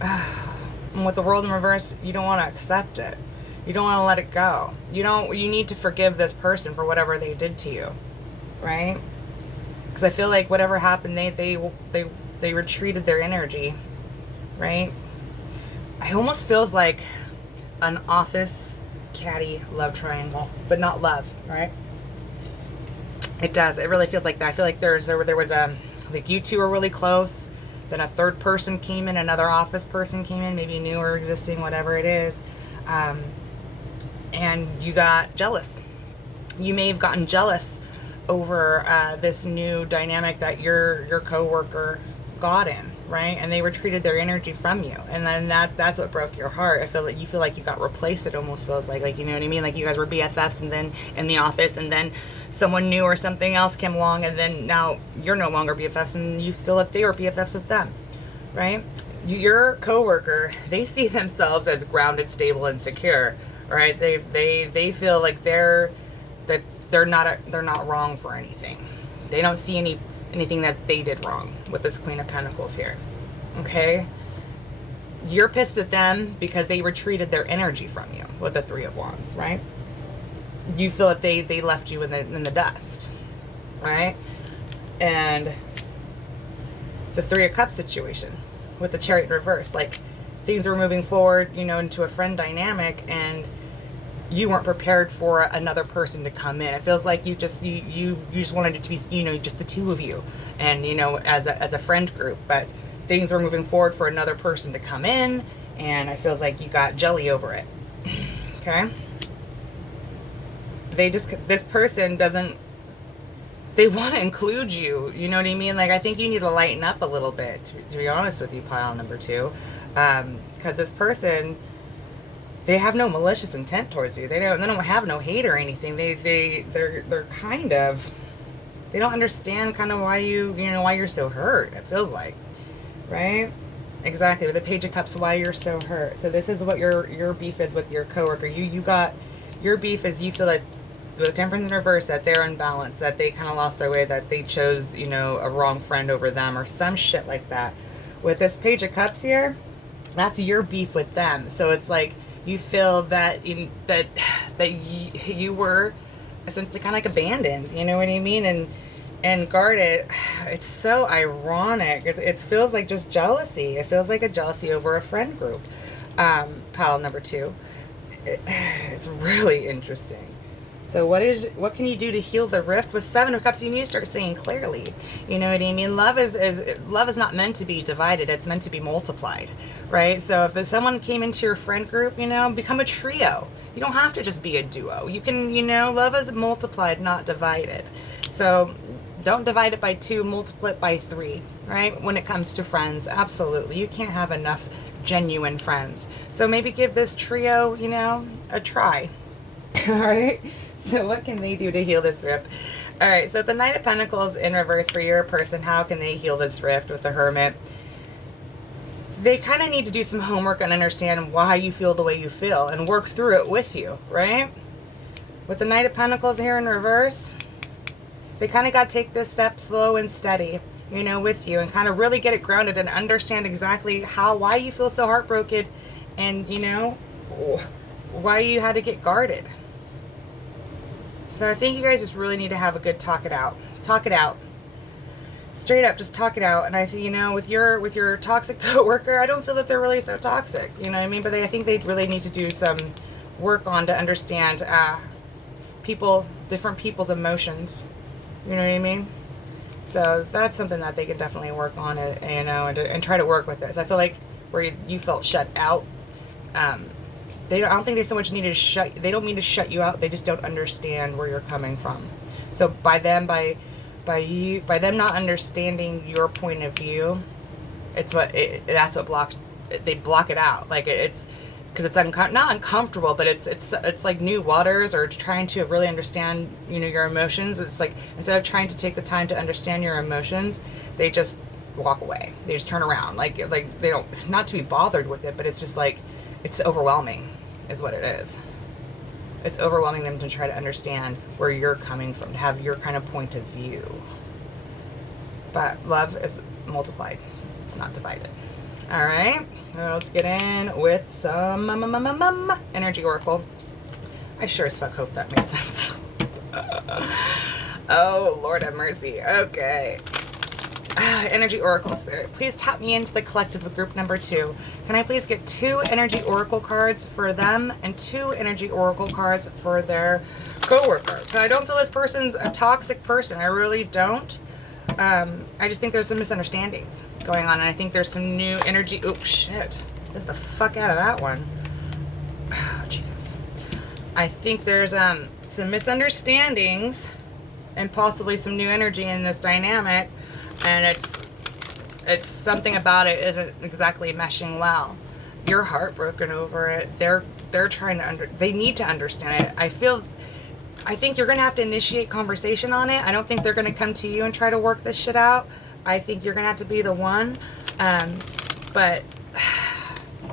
And with the World in reverse, you don't want to accept it. You don't want to let it go. You need to forgive this person for whatever they did to you, right? Because I feel like whatever happened, they retreated their energy, right? It almost feels like an office catty love triangle, but not love, right? It does. It really feels like that. I feel like there was like you two are really close. Then a third person came in, another office person came in, maybe new or existing, whatever it is. And you got jealous. You may have gotten jealous over this new dynamic that your coworker got in, right? And they retreated their energy from you. And then that's what broke your heart. I feel like you feel like you got replaced. It almost feels like, you know what I mean? Like you guys were BFFs and then in the office, and then someone new or something else came along, and then now you're no longer BFFs and you feel like they were BFFs with them, right? Your coworker, they see themselves as grounded, stable, and secure, right? They feel like they're not wrong for anything. They don't see anything that they did wrong with this Queen of Pentacles here. Okay? You're pissed at them because they retreated their energy from you with the Three of Wands, right? You feel that they left you in the dust, right? And the Three of Cups situation with the Chariot in reverse, like things were moving forward, you know, into a friend dynamic, and you weren't prepared for another person to come in. It feels like you just wanted it to be, you know, just the two of you, and you know, as a friend group. But things were moving forward for another person to come in, and it feels like you got jelly over it. Okay. This person doesn't, they want to include you. You know what I mean? Like, I think you need to lighten up a little bit, to be honest with you, pile number 2. Because this person, they have no malicious intent towards you. They don't have no hate or anything. They're kind of, they don't understand kind of why why you're so hurt, it feels like. Right? Exactly. With the Page of Cups, why you're so hurt. So this is what your beef is with your coworker. You got, your beef is you feel like the Temperance in reverse, that they're unbalanced, that they kind of lost their way, that they chose, you know, a wrong friend over them or some shit like that. With this Page of Cups here, that's your beef with them. So it's like you feel that you were essentially kind of like abandoned, you know what I mean, and guarded. It's so ironic. It feels like just jealousy. It feels like a jealousy over a friend group. Pile number 2. It's really interesting. So what can you do to heal the rift? With 7 of Cups, you need to start seeing clearly. You know what I mean? Love is not meant to be divided. It's meant to be multiplied, right? So if there's someone came into your friend group, you know, become a trio. You don't have to just be a duo. You can, you know, love is multiplied, not divided. So don't divide it by 2, multiply it by 3, right? When it comes to friends, absolutely. You can't have enough genuine friends. So maybe give this trio, you know, a try. All right. So what can they do to heal this rift? All right. So the Knight of Pentacles in reverse for your person, how can they heal this rift with the Hermit? They kind of need to do some homework and understand why you feel the way you feel and work through it with you, right? With the Knight of Pentacles here in reverse, they kind of got to take this step slow and steady, you know, with you, and kind of really get it grounded and understand exactly why you feel so heartbroken, and, you know, why you had to get guarded. So I think you guys just really need to have a good talk it out. Talk it out. Straight up, just talk it out. And I think, you know, with your toxic coworker, I don't feel that they're really so toxic. You know what I mean? But I think they really need to do some work on to understand different people's emotions. You know what I mean? So that's something that they can definitely work on it, you know, and try to work with this. I feel like where you felt shut out, I don't think they so much need to they don't mean to shut you out. They just don't understand where you're coming from. So by them not understanding your point of view, that's what blocks. They block it out. Like it's because it's not uncomfortable, but it's like new waters, or trying to really understand, you know, your emotions. It's like instead of trying to take the time to understand your emotions, they just walk away. They just turn around. Like they don't, not to be bothered with it, but it's just like it's overwhelming. Is what it is. It's overwhelming them to try to understand where you're coming from, to have your kind of point of view. But love is multiplied. It's not divided. All right. Now let's get in with some energy oracle. I sure as fuck hope that made sense. Oh, Lord have mercy. Okay. Energy oracle spirit, please tap me into the collective of group number 2. Can I please get 2 energy oracle cards for them and 2 energy oracle cards for their coworker? I don't feel this person's a toxic person. I really don't. I just think there's some misunderstandings going on, and I think there's some new energy. Oops, shit. Get the fuck out of that one. Oh, Jesus. I think there's some misunderstandings and possibly some new energy in this dynamic. And it's something about it isn't exactly meshing well. You're heartbroken over it. They're trying to they need to understand it. I think you're gonna have to initiate conversation on it. I don't think they're gonna come to you and try to work this shit out. I think you're gonna have to be the one. But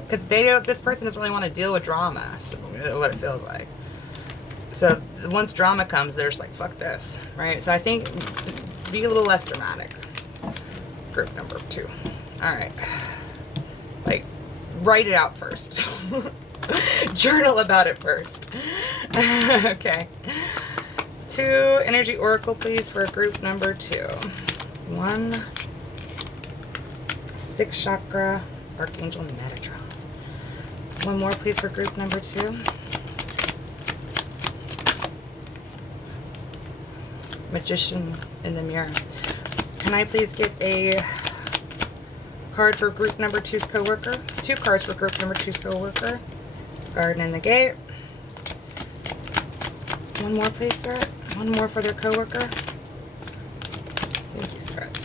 because this person doesn't really want to deal with drama, what it feels like. So once drama comes, they're just like, fuck this, right? So I think be a little less dramatic. Group number 2. All right. Like, write it out first. Journal about it first. Okay. 2 energy oracle, please, for group number 2. 1 6 chakra archangel Metatron. 1 more, please, for group number 2. Magician in the mirror. Can I please get a card for group number 2's coworker? 2 cards for group number 2's coworker. Garden in the gate. 1 more, please, Spirit. 1 more for their coworker. Thank you, Spirit.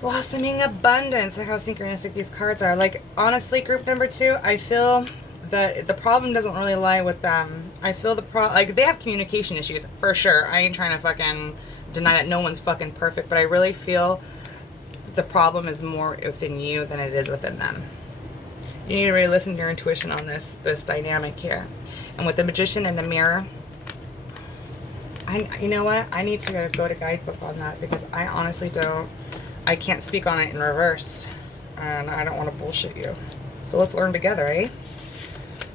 Blossoming abundance. Look how synchronistic these cards are. Like, honestly, group number 2, I feel that the problem doesn't really lie with them. I feel like they have communication issues for sure. I ain't trying to fucking deny that no one's fucking perfect, but I really feel the problem is more within you than it is within them. You need to really listen to your intuition on this dynamic here. And with the Magician in the mirror, you know what? I need to go to guidebook on that because I honestly I can't speak on it in reverse. And I don't want to bullshit you. So let's learn together, eh?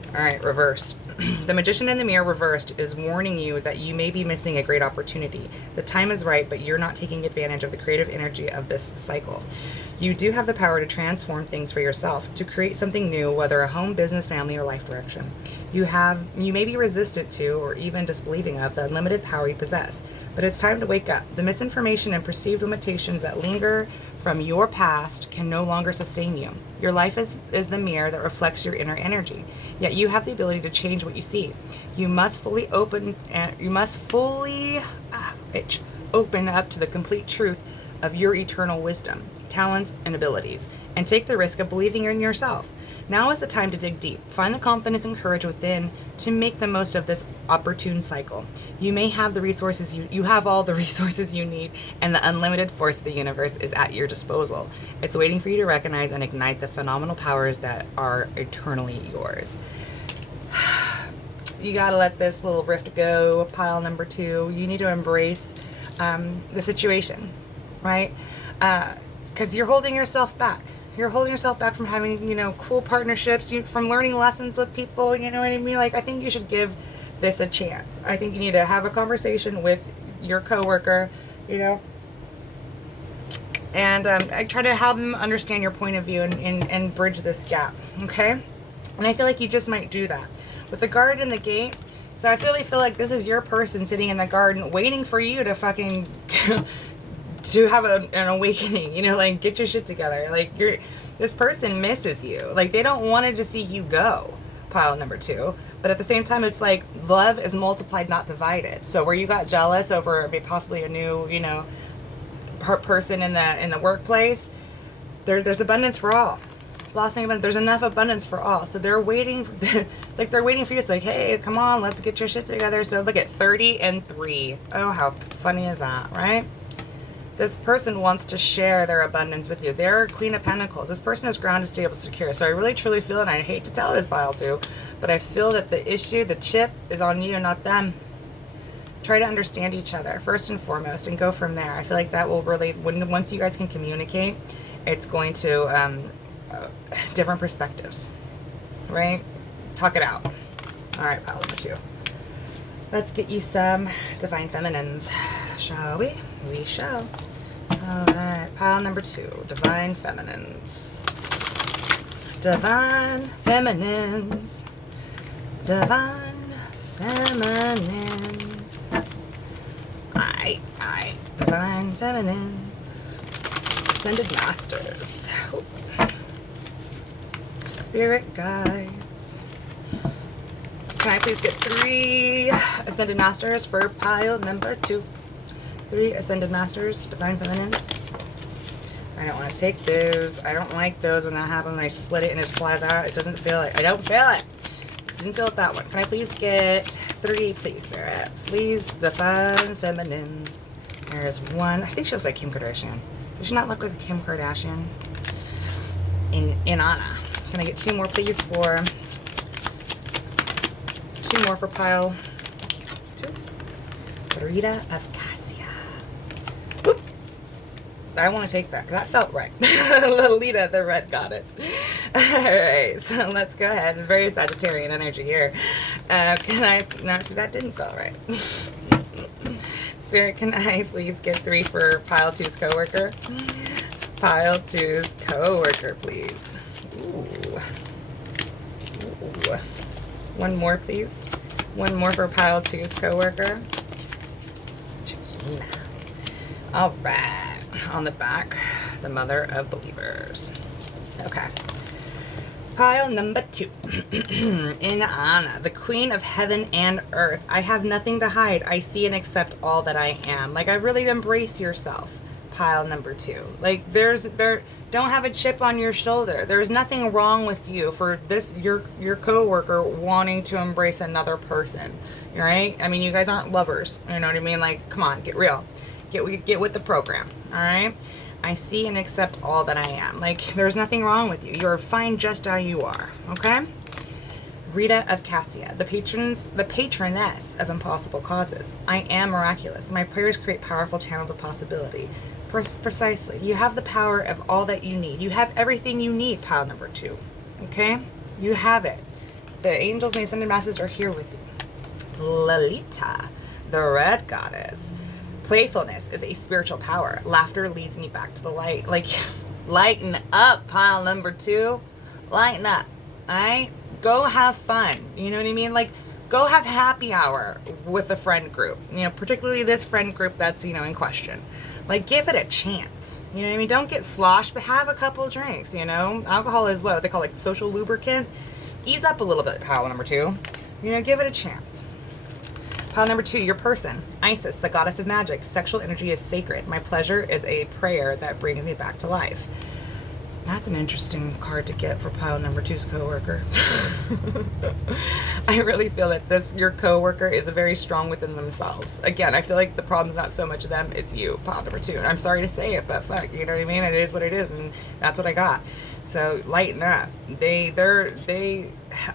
Alright, reversed. The Magician in the mirror reversed is warning you that you may be missing a great opportunity. The time is right, but you're not taking advantage of the creative energy of this cycle. You do have the power to transform things for yourself, to create something new, whether a home, business, family, or life direction. You may be resistant to, or even disbelieving of, the unlimited power you possess. But it's time to wake up. The misinformation and perceived limitations that linger from your past can no longer sustain you. Your life is the mirror that reflects your inner energy. Yet you have the ability to change what you see. You must fully open up to the complete truth of your eternal wisdom, talents, and abilities, and take the risk of believing in yourself. Now is the time to dig deep. Find the confidence and courage within to make the most of this opportune cycle. You may have the resources you have all the resources you need, and the unlimited force of the universe is at your disposal. It's waiting for you to recognize and ignite the phenomenal powers that are eternally yours. You gotta let this little rift go, pile number 2. You need to embrace the situation, right? Because you're holding yourself back. You're holding yourself back from having, cool partnerships, from learning lessons with people, you know what I mean? Like, I think you should give this a chance. I think you need to have a conversation with your coworker, and I try to have them understand your point of view and bridge this gap, okay? And I feel like you just might do that. With the guard in the gate, so I really feel like this is your person sitting in the garden waiting for you to fucking... to have an awakening, like, get your shit together. Like, this person misses you. Like, they don't want to see you go, pile number 2. But at the same time, it's like, love is multiplied, not divided. So where you got jealous over maybe possibly a new, person in the workplace, there's abundance for all. Blossoming abundance, there's enough abundance for all. So they're waiting, it's like they're waiting for you. It's like, hey, come on, let's get your shit together. So look at 30 and 3. Oh, how funny is that, right? This person wants to share their abundance with you. They're Queen of Pentacles. This person is grounded, stable, secure. So I really, truly feel, and I hate to tell this pile too, but I feel that the issue, the chip, is on you, not them. Try to understand each other, first and foremost, and go from there. I feel like that will really, once you guys can communicate, it's going to, different perspectives, right? Talk it out. All right, pile number 2. Let's get you some Divine Feminines, shall we? We shall. Alright, pile number 2, Divine Feminines. Divine Feminines. Divine Feminines. Aye. Divine Feminines. Ascended Masters. Ooh. Spirit Guides. Can I please get 3 Ascended Masters for pile number 2? 3 Ascended Masters, Divine Feminines. I don't want to take those. I don't like those when that happens. When I split it and it just flies out. It doesn't feel it. I don't feel it. Didn't feel it that one. Can I please get 3, please, Spirit? Please, Divine Feminines. There's 1. I think she looks like Kim Kardashian. Does she not look like Kim Kardashian? In Anna. Can I get 2 more, please, for... 2 more for pile 2. Rita of Cassia. Whoop. I want to take that because that felt right. Lolita, the red goddess. All right, so let's go ahead. Very Sagittarian energy here. Can I? No, see, that didn't feel right. Spirit, can I please get 3 for pile 2's coworker? Pile 2's coworker, please. Ooh. Ooh. One more, please. One more for pile 2's coworker. Chakina. All right. On the back, the mother of believers. Okay. Pile number 2. In Anna, the queen of heaven and earth. I have nothing to hide. I see and accept all that I am. Like, I really embrace yourself. Pile number 2. Like, don't have a chip on your shoulder. There's nothing wrong with you for this, your coworker wanting to embrace another person, right? I mean, you guys aren't lovers. You know what I mean? Like, come on, get real. Get with the program, all right? I see and accept all that I am. Like, there's nothing wrong with you. You're fine just how you are, okay? Rita of Cassia, the patroness of impossible causes. I am miraculous. My prayers create powerful channels of possibility. Precisely. You have the power of all that you need. You have everything you need, pile number 2, okay? You have it. The angels and the ascended masters are here with you. Lolita, the red goddess. Playfulness is a spiritual power. Laughter leads me back to the light. Like, lighten up, pile number 2. Lighten up, all right? Go have fun. You know what I mean? Like, go have happy hour with a friend group. You know, particularly this friend group that's, you know, in question. Like, give it a chance. You know what I mean? Don't get sloshed, but have a couple drinks, you know? Alcohol is what they call, like, social lubricant. Ease up a little bit, pile number 2. You know, give it a chance. Pile number 2, your person. Isis, the goddess of magic. Sexual energy is sacred. My pleasure is a prayer that brings me back to life. That's an interesting card to get for pile number 2's coworker. I really feel that your coworker is very strong within themselves. Again, I feel like the problem's not so much them, it's you, pile number 2. And I'm sorry to say it, but fuck, you know what I mean? It is what it is, and that's what I got. So lighten up.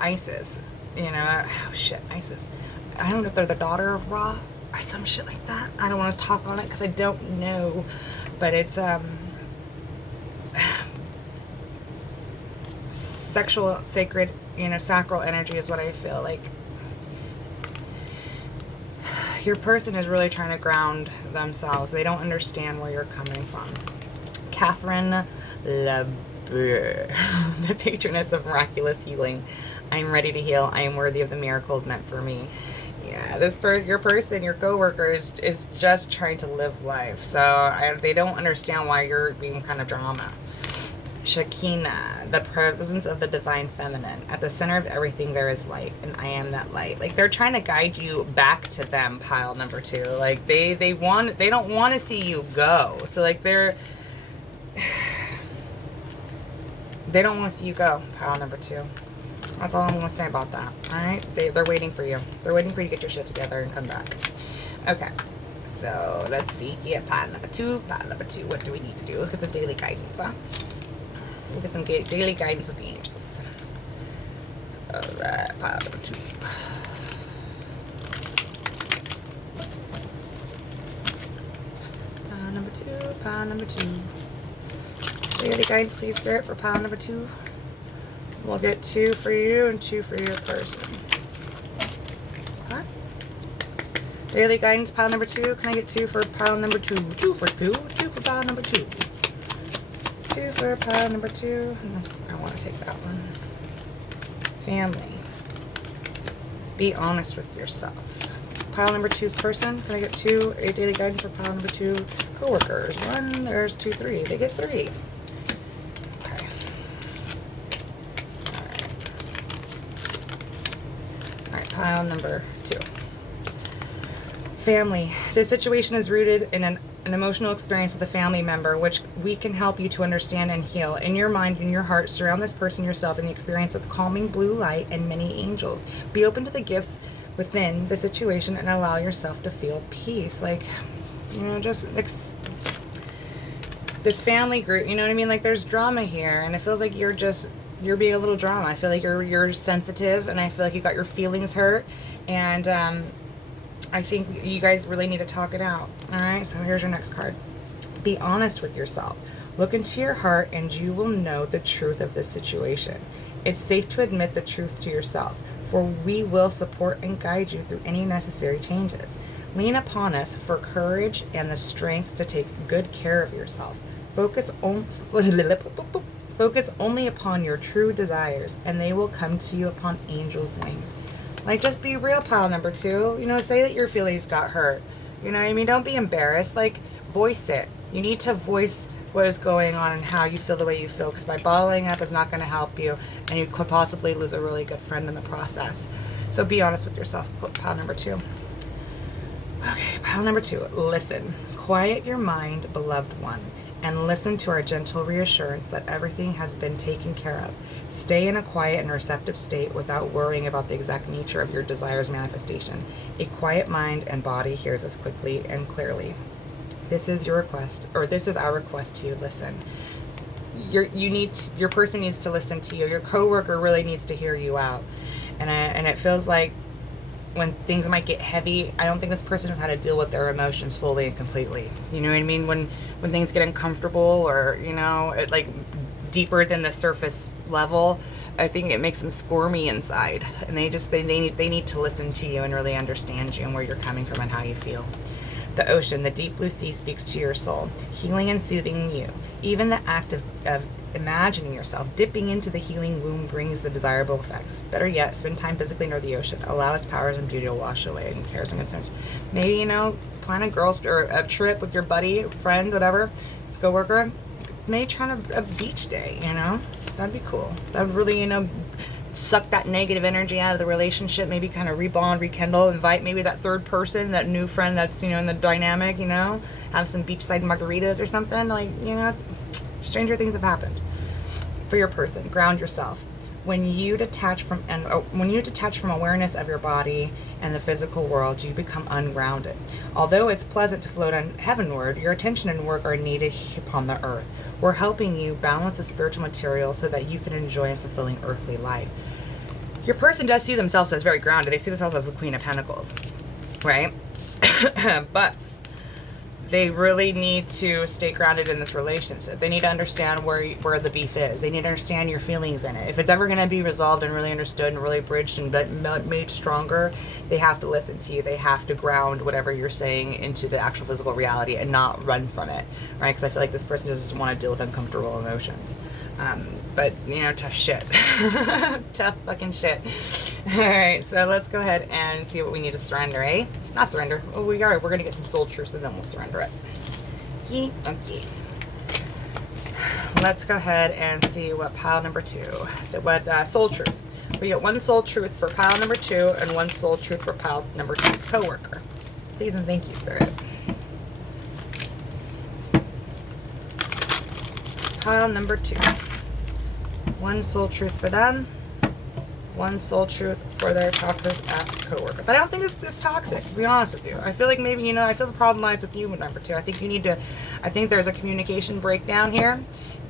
Isis, you know, oh shit, Isis. I don't know if they're the daughter of Ra or some shit like that. I don't want to talk on it because I don't know, but it's sexual, sacred, you know, sacral energy is what I feel like. Your person is really trying to ground themselves. They don't understand where you're coming from. Catherine Labradorite, the patroness of miraculous healing. I am ready to heal. I am worthy of the miracles meant for me. Yeah, your person, your coworker is just trying to live life. So they don't understand why you're being kind of drama. Shakina, the presence of the divine feminine. At the center of everything there is light, and I am that light. Like, they're trying to guide you back to them, pile number 2. Like, they don't want to see you go. So like they don't want to see you go, pile number 2. That's all I'm going to say about that. All right? They're waiting for you. They're waiting for you to get your shit together and come back. Okay. So let's see here. Pile number 2. Pile number 2. What do we need to do? Let's get some daily guidance, huh? We'll get some daily guidance with the angels. All right. Pile number 2. Pile number 2. Pile number 2. Daily guidance, please, Spirit, for pile number 2. We'll get 2 for you and 2 for your person. Okay. Daily guidance, pile number 2. Can I get 2 for pile number 2? 2 for 2. 2 for pile number 2. 2 for pile number 2. I want to take that one. Family. Be honest with yourself. Pile number 2's person. Can I get 2 daily guidance for pile number 2? Coworkers. 1. There's 2, 3. They get 3. Pile number 2. Family. This situation is rooted in an emotional experience with a family member, which we can help you to understand and heal. In your mind, in your heart, surround this person, yourself, in the experience of calming blue light and many angels. Be open to the gifts within the situation and allow yourself to feel peace. Like, you know, just this family group, you know what I mean? Like, there's drama here, and it feels like you're being a little drama. I feel like you're sensitive, and I feel like you got your feelings hurt, and I think you guys really need to talk it out. All right, so here's your next card. Be honest with yourself. Look into your heart and you will know the truth of this situation. It's safe to admit the truth to yourself, for we will support and guide you through any necessary changes. Lean upon us for courage and the strength to take good care of yourself. Focus only upon your true desires, and they will come to you upon angels' wings. Like, just be real, pile number 2. You know, say that your feelings got hurt. You know what I mean? Don't be embarrassed. Like, voice it. You need to voice what is going on and how you feel the way you feel, because by bottling up is not going to help you, and you could possibly lose a really good friend in the process. So be honest with yourself, pile number 2. Okay, pile number 2. Listen. Quiet your mind, beloved one, and listen to our gentle reassurance that everything has been taken care of. Stay in a quiet and receptive state without worrying about the exact nature of your desire's manifestation. A quiet mind and body hears us quickly and clearly. This is your request, or this is our request to you. Listen. Your person needs to listen to you. Your coworker really needs to hear you out. And it feels like when things might get heavy, I don't think this person knows how to deal with their emotions fully and completely. You know what I mean? When things get uncomfortable, or, you know, it, like, deeper than the surface level, I think it makes them squirmy inside. And they need to listen to you and really understand you and where you're coming from and how you feel. The ocean, the deep blue sea, speaks to your soul, healing and soothing you. Even the act of imagining yourself dipping into the healing womb brings the desirable effects. Better yet, spend time physically near the ocean. Allow its powers and beauty to wash away any cares and concerns. Maybe, you know, plan a trip with your buddy, friend, whatever, coworker. Maybe try a beach day, you know? That'd be cool. That would really, you know, suck that negative energy out of the relationship, maybe kind of rebond, rekindle, invite maybe that third person, that new friend that's, you know, in the dynamic, you know, have some beachside margaritas or something, like, you know, stranger things have happened. For your person, ground yourself. When you detach from awareness of your body and the physical world, you become ungrounded. Although it's pleasant to float on heavenward, your attention and work are needed upon the earth. We're helping you balance the spiritual material so that you can enjoy a fulfilling earthly life. Your person does see themselves as very grounded. They see themselves as the Queen of Pentacles, right? But they really need to stay grounded in this relationship. They need to understand where the beef is. They need to understand your feelings in it. If it's ever going to be resolved and really understood and really bridged and made stronger, they have to listen to you. They have to ground whatever you're saying into the actual physical reality and not run from it, right? Because I feel like this person doesn't want to deal with uncomfortable emotions. But, you know, tough shit. Tough fucking shit. All right, so let's go ahead and see what we need to surrender, eh? Not surrender. Oh, we're going to get some soul truths and then we'll surrender it. Okay. Let's go ahead and see what pile number 2, soul truth. We get one soul truth for pile number 2 and one soul truth for pile number 2's coworker. Please and thank you, Spirit. Pile number 2. One soul truth for them. One soul truth for their toxic-ass coworker. But I don't think it's toxic, to be honest with you. I feel like maybe, you know, I feel the problem lies with you with number 2. I think you need to, I think there's a communication breakdown here.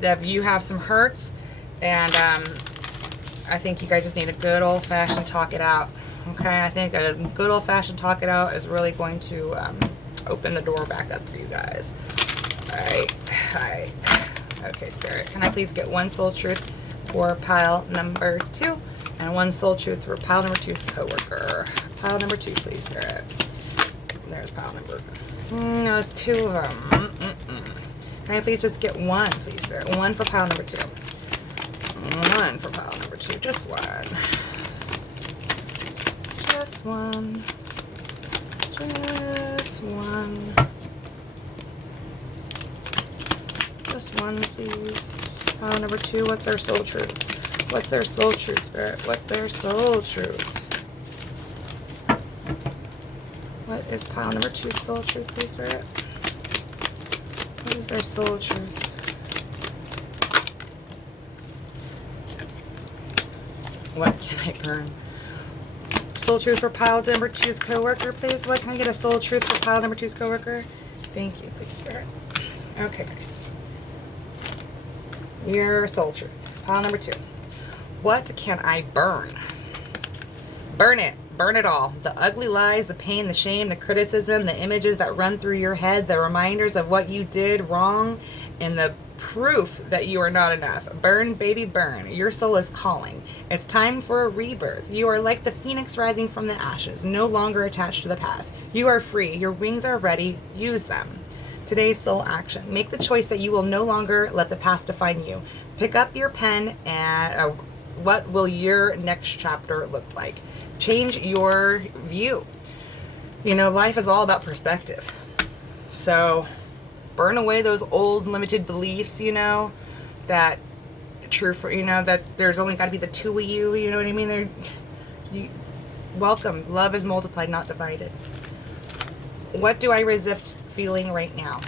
That you have some hurts, and I think you guys just need a good old-fashioned talk it out. Okay, I think a good old-fashioned talk it out is really going to open the door back up for you guys. All right. Okay, Spirit, can I please get one soul truth for pile number 2 and one soul truth for pile number 2's coworker? Pile number 2, please, Spirit. There's pile number. No, 2 of them. Can I please just get one, please, Spirit? One for pile number 2. One for pile number 2. Just one. Just one. Just one. Just one, please. Pile number 2. What's their soul truth? What's their soul truth, Spirit? What's their soul truth? What is pile number 2's soul truth, please, Spirit? What is their soul truth? What can I earn? Soul truth for pile number 2's coworker, please. What can I get a soul truth for pile number 2's coworker? Thank you, please, Spirit. Okay, guys. Your soul truth. Pile number 2. What can I burn? Burn it. Burn it all. The ugly lies, the pain, the shame, the criticism, the images that run through your head, the reminders of what you did wrong, and the proof that you are not enough. Burn, baby, burn. Your soul is calling. It's time for a rebirth. You are like the phoenix rising from the ashes, no longer attached to the past. You are free. Your wings are ready. Use them. Today's soul action. Make the choice that you will no longer let the past define you. Pick up your pen and what will your next chapter look like? Change your view. You know, life is all about perspective. So burn away those old limited beliefs, you know, that true for, you know, that there's only got to be the two of you, you know what I mean? Welcome. Love is multiplied, not divided. What do I resist feeling right now?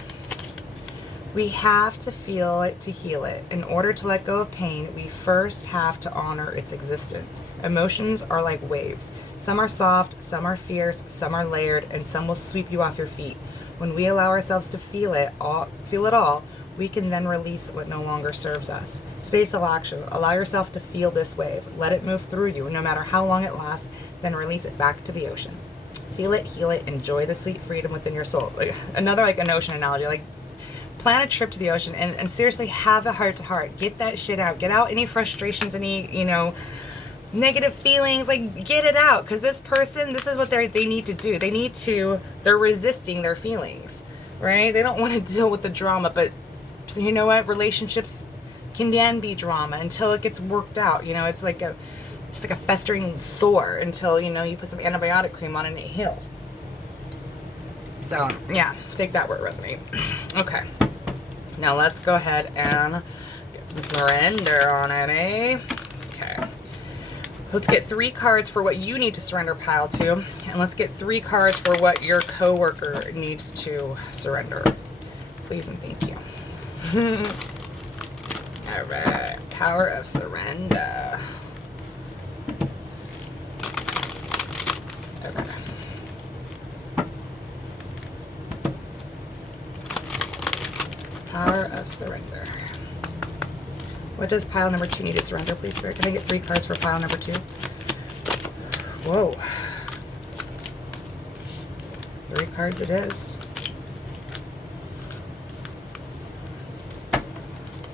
We have to feel it to heal it. In order to let go of pain, we first have to honor its existence. Emotions are like waves. Some are soft, some are fierce, some are layered, and some will sweep you off your feet. When we allow ourselves to feel it all, we can then release what no longer serves us. Today's soul action. Allow yourself to feel this wave. Let it move through you, no matter how long it lasts, then release it back to the ocean. Feel it, heal it, enjoy the sweet freedom within your soul. Like, another like an ocean analogy, like plan a trip to the ocean and seriously have a heart to heart. Get that shit out. Get out any frustrations, any, you know, negative feelings, like get it out. Because this person, this is what they need to do. They're resisting their feelings, right? They don't want to deal with the drama, but so you know what? Relationships can then be drama until it gets worked out. You know, it's like just like a festering sore until, you know, you put some antibiotic cream on it and it heals. So yeah, take that where it resonates. Okay. Now let's go ahead and get some surrender on it, eh? Okay. Let's get 3 cards for what you need to surrender pile to. And let's get 3 cards for what your coworker needs to surrender. Please and thank you. All right. Power of surrender. Okay. Power of surrender. What does pile number 2 need to surrender, please, Spirit? Can I get 3 cards for pile number 2? Whoa. 3 cards it is.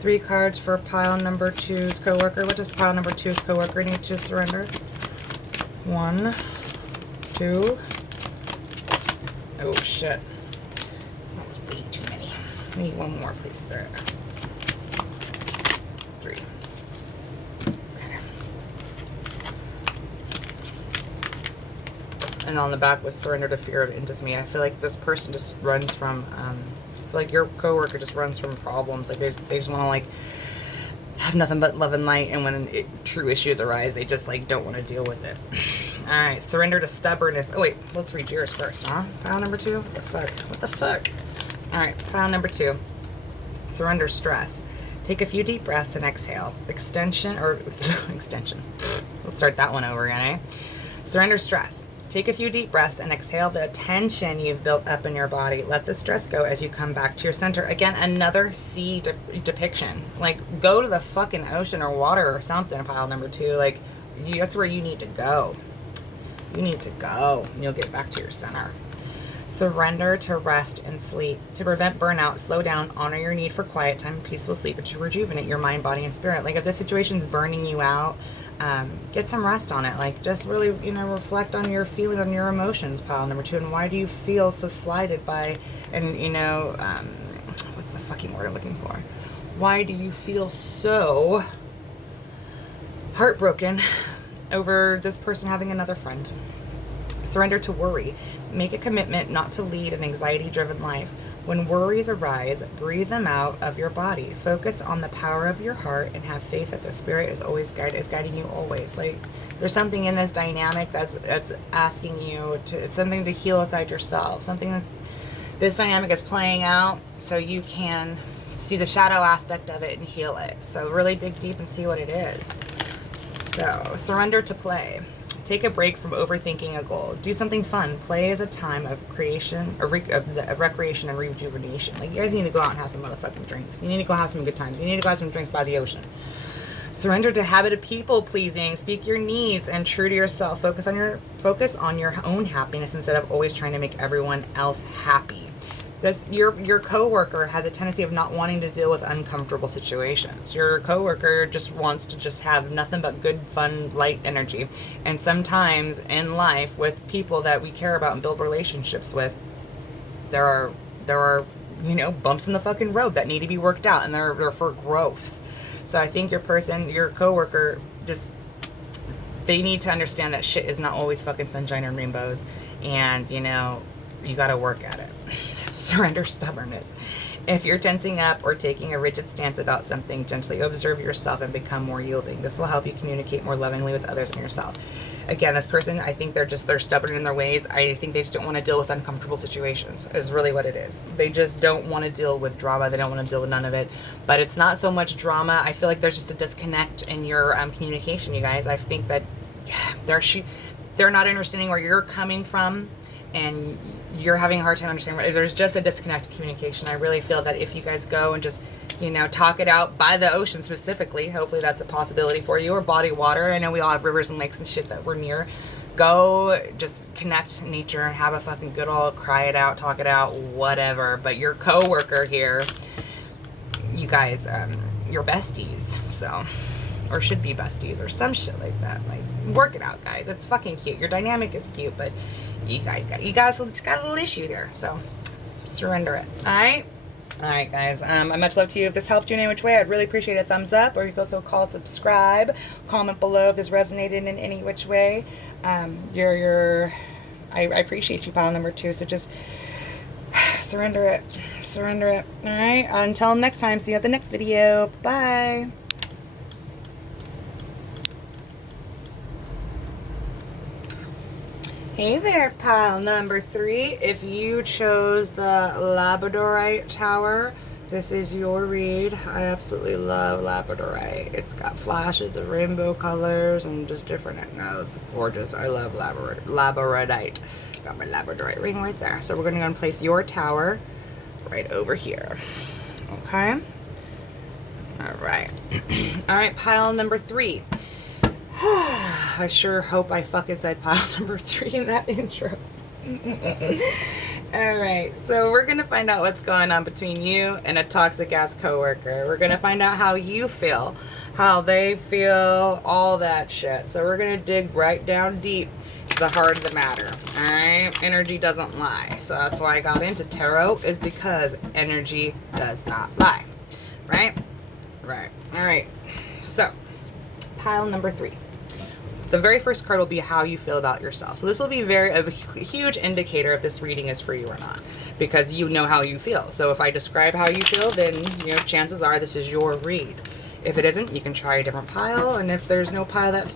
3 cards for pile number 2's coworker. What does pile number 2's coworker need to surrender? 1, 2. Oh, shit. That was way too many. I need 1 more, please, Spirit. 3. Okay. And on the back was surrender to fear of intimacy. I feel like this person just runs from, I feel like your coworker just runs from problems. Like they just want to like have nothing but love and light, and when true issues arise, they just like don't want to deal with it. All right, surrender to stubbornness. Oh wait, let's read yours first, huh? Pile number 2. What the fuck? What the fuck? All right, pile number 2. Surrender stress. Take a few deep breaths and exhale. Extension. Let's start that one over again, eh? Surrender stress. Take a few deep breaths and exhale the tension you've built up in your body. Let the stress go as you come back to your center. Again, another sea depiction. Like, go to the fucking ocean or water or something, pile number 2. Like, that's where you need to go. You need to go. And you'll get back to your center. Surrender to rest and sleep. To prevent burnout, slow down, honor your need for quiet time, peaceful sleep, and to rejuvenate your mind, body, and spirit. Like, if this situation's burning you out, get some rest on it. Like, just really, you know, reflect on your feelings, on your emotions, pile number 2, and why do you feel so slighted by, and you know, what's the fucking word I'm looking for? Why do you feel so heartbroken over this person having another friend? Surrender to worry. Make a commitment not to lead an anxiety-driven life. When worries arise, breathe them out of your body. Focus on the power of your heart and have faith that the spirit is always guiding you always. Like, there's something in this dynamic that's asking you to, it's something to heal inside yourself. Something that this dynamic is playing out so you can see the shadow aspect of it and heal it. So really dig deep and see what it is. So surrender to play. Take a break from overthinking a goal. Do something fun. Play is a time of creation, of recreation and rejuvenation. Like, you guys need to go out and have some motherfucking drinks. You need to go have some good times. You need to go have some drinks by the ocean. Surrender to habit of people pleasing. Speak your needs and true to yourself. Focus on your own happiness instead of always trying to make everyone else happy. Your coworker has a tendency of not wanting to deal with uncomfortable situations. Your coworker just wants to just have nothing but good, fun, light energy. And sometimes in life, with people that we care about and build relationships with, there are bumps in the fucking road that need to be worked out, and they're for growth. So I think your coworker, just, they need to understand that shit is not always fucking sunshine and rainbows, and you gotta work at it. Surrender stubbornness. If you're tensing up or taking a rigid stance about something, gently observe yourself and become more yielding. This will help you communicate more lovingly with others and yourself. Again, this person, I think they're stubborn in their ways. I think they just don't want to deal with uncomfortable situations, is really what it is. They just don't want to deal with drama. They don't want to deal with none of it. But it's not so much drama. I feel like there's just a disconnect in your communication, you guys. I think that they're not understanding where you're coming from, and you're having a hard time understanding. There's just a disconnect in communication. I really feel that if you guys go and just, talk it out by the ocean specifically, hopefully that's a possibility for you, or body water. I know we all have rivers and lakes and shit that we're near. Go just connect nature and have a fucking good old cry it out, talk it out, whatever. But your coworker here, you guys, you're besties, so, or should be besties or some shit like that. Like, work it out, guys. It's fucking cute. Your dynamic is cute, but you guys got a little issue there, so surrender it. All right, guys. Much love to you. If this helped you in any which way, I'd really appreciate a thumbs up, or if you feel so called, subscribe. Comment below if this resonated in any which way. I appreciate you, pile number 2. So just surrender it. Surrender it. All right. Until next time. See you at the next video. Bye. Hey there, pile number 3. If you chose the Labradorite tower, this is your read. I absolutely love Labradorite. It's got flashes of rainbow colors and just different notes. Gorgeous. I love Labradorite. Got my Labradorite ring right there. So we're going to go and place your tower right over here. Okay? All right. All right, pile number 3. I sure hope I fucking said pile number 3 in that intro. Alright, so we're going to find out what's going on between you and a toxic ass coworker. We're going to find out how you feel, how they feel, all that shit. So we're going to dig right down deep to the heart of the matter. Alright, energy doesn't lie. So that's why I got into tarot, is because energy does not lie. Right? Right. Alright, so pile number 3. The very first card will be how you feel about yourself. So this will be a huge indicator if this reading is for you or not, because you know how you feel. So if I describe how you feel, then chances are this is your read. If it isn't, you can try a different pile, and if there's no pile that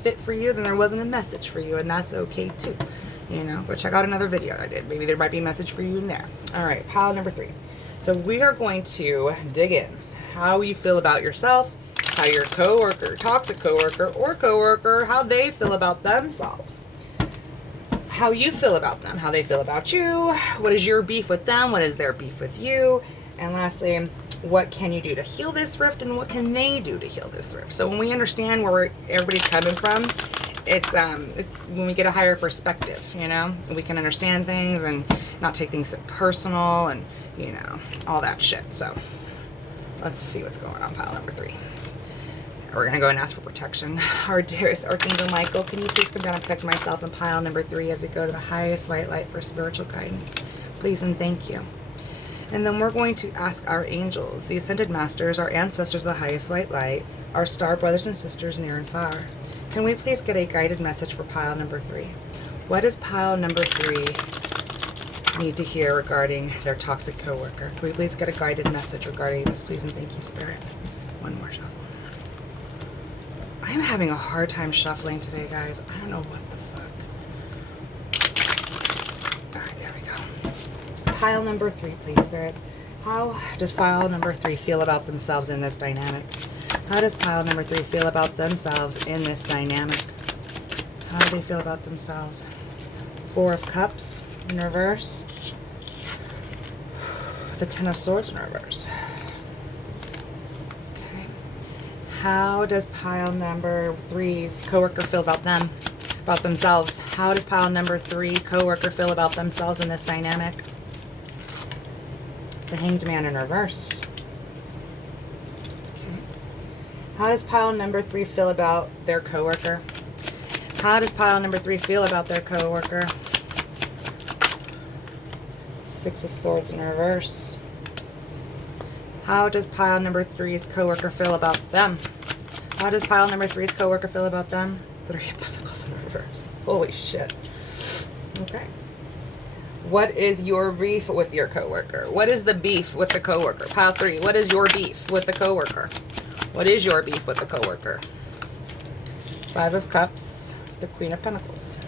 fit for you, then there wasn't a message for you, and that's okay too. But check out another video I did. Maybe there might be a message for you in there. All right, pile number 3. So we are going to dig in how you feel about yourself, how your coworker, toxic coworker, or coworker, how they feel about themselves. How you feel about them, how they feel about you. What is your beef with them? What is their beef with you? And lastly, what can you do to heal this rift, and what can they do to heal this rift? So when we understand where everybody's coming from, it's when we get a higher perspective, we can understand things and not take things so personal, and all that shit. So let's see what's going on, pile number 3. We're going to go and ask for protection. Our dearest Archangel Michael, can you please come down and protect myself in pile number 3 as we go to the highest white light for spiritual guidance? Please and thank you. And then we're going to ask our angels, the ascended masters, our ancestors of the highest white light, our star brothers and sisters near and far. Can we please get a guided message for pile number 3? What does pile number 3 need to hear regarding their toxic coworker? Can we please get a guided message regarding this? Please and thank you, Spirit. One more shuffle. I'm having a hard time shuffling today, guys. I don't know what the fuck. Alright, there we go. Pile number 3, please, Spirit. How does pile number 3 feel about themselves in this dynamic? How does pile number 3 feel about themselves in this dynamic? How do they feel about themselves? 4 of Cups in reverse. The 10 of Swords in reverse. How does pile number three's coworker feel about them, about themselves? How does pile number three coworker feel about themselves in this dynamic? The Hanged Man in reverse. Okay. How does pile number three feel about their coworker? How does pile number three feel about their coworker? Six of Swords in reverse. How does pile number three's coworker feel about them? How does pile number three's coworker feel about them? Three of Pentacles in reverse. Holy shit. Okay. What is your beef with your coworker? What is the beef with the coworker? Pile three, what is your beef with the coworker? What is your beef with the coworker? Five of Cups, the Queen of Pentacles.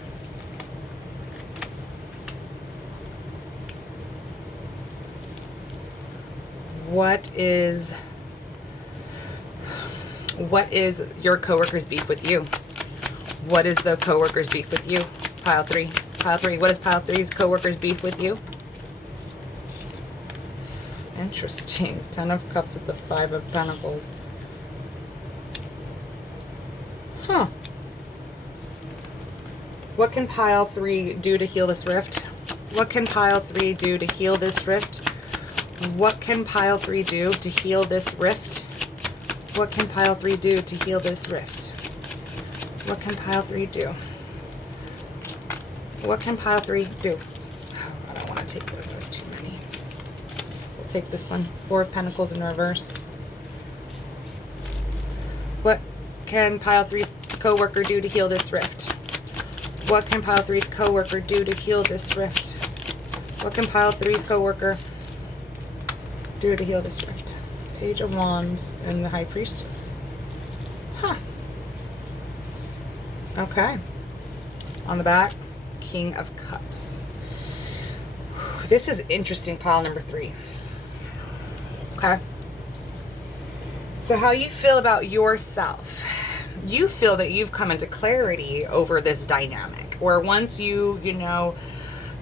What is your coworker's beef with you? What is the coworker's beef with you? Pile three. Pile three. What is pile three's coworker's beef with you? Interesting. 10 of Cups with the 5 of Pentacles. Huh. What can pile three do to heal this rift? What can pile three do to heal this rift? What can pile three do to heal this rift? What can pile three do to heal this rift? What can pile three do? What can pile three do? Oh, I don't want to take those. There's too many. We'll take this one. 4 of Pentacles in reverse. What can pile three's coworker do to heal this rift? What can pile three's coworker do to heal this rift? What can pile three's coworker do to heal this rift? Page of Wands and the High Priestess. Huh. Okay. On the back, King of Cups. This is interesting, pile number three. Okay. So how you feel about yourself. You feel that you've come into clarity over this dynamic. Where once you know,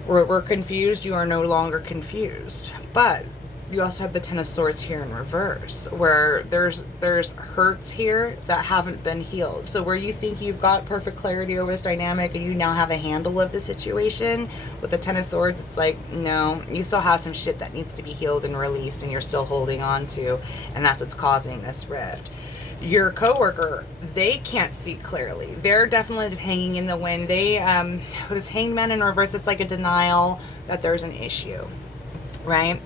were confused, you are no longer confused. But you also have the 10 of Swords here in reverse, where there's hurts here that haven't been healed. So where you think you've got perfect clarity over this dynamic and you now have a handle of the situation, with the 10 of Swords, it's like, no, you still have some shit that needs to be healed and released and you're still holding on to, and that's what's causing this rift. Your coworker, they can't see clearly. They're definitely just hanging in the wind. They, with this Hanged Man in reverse, it's like a denial that there's an issue. Right?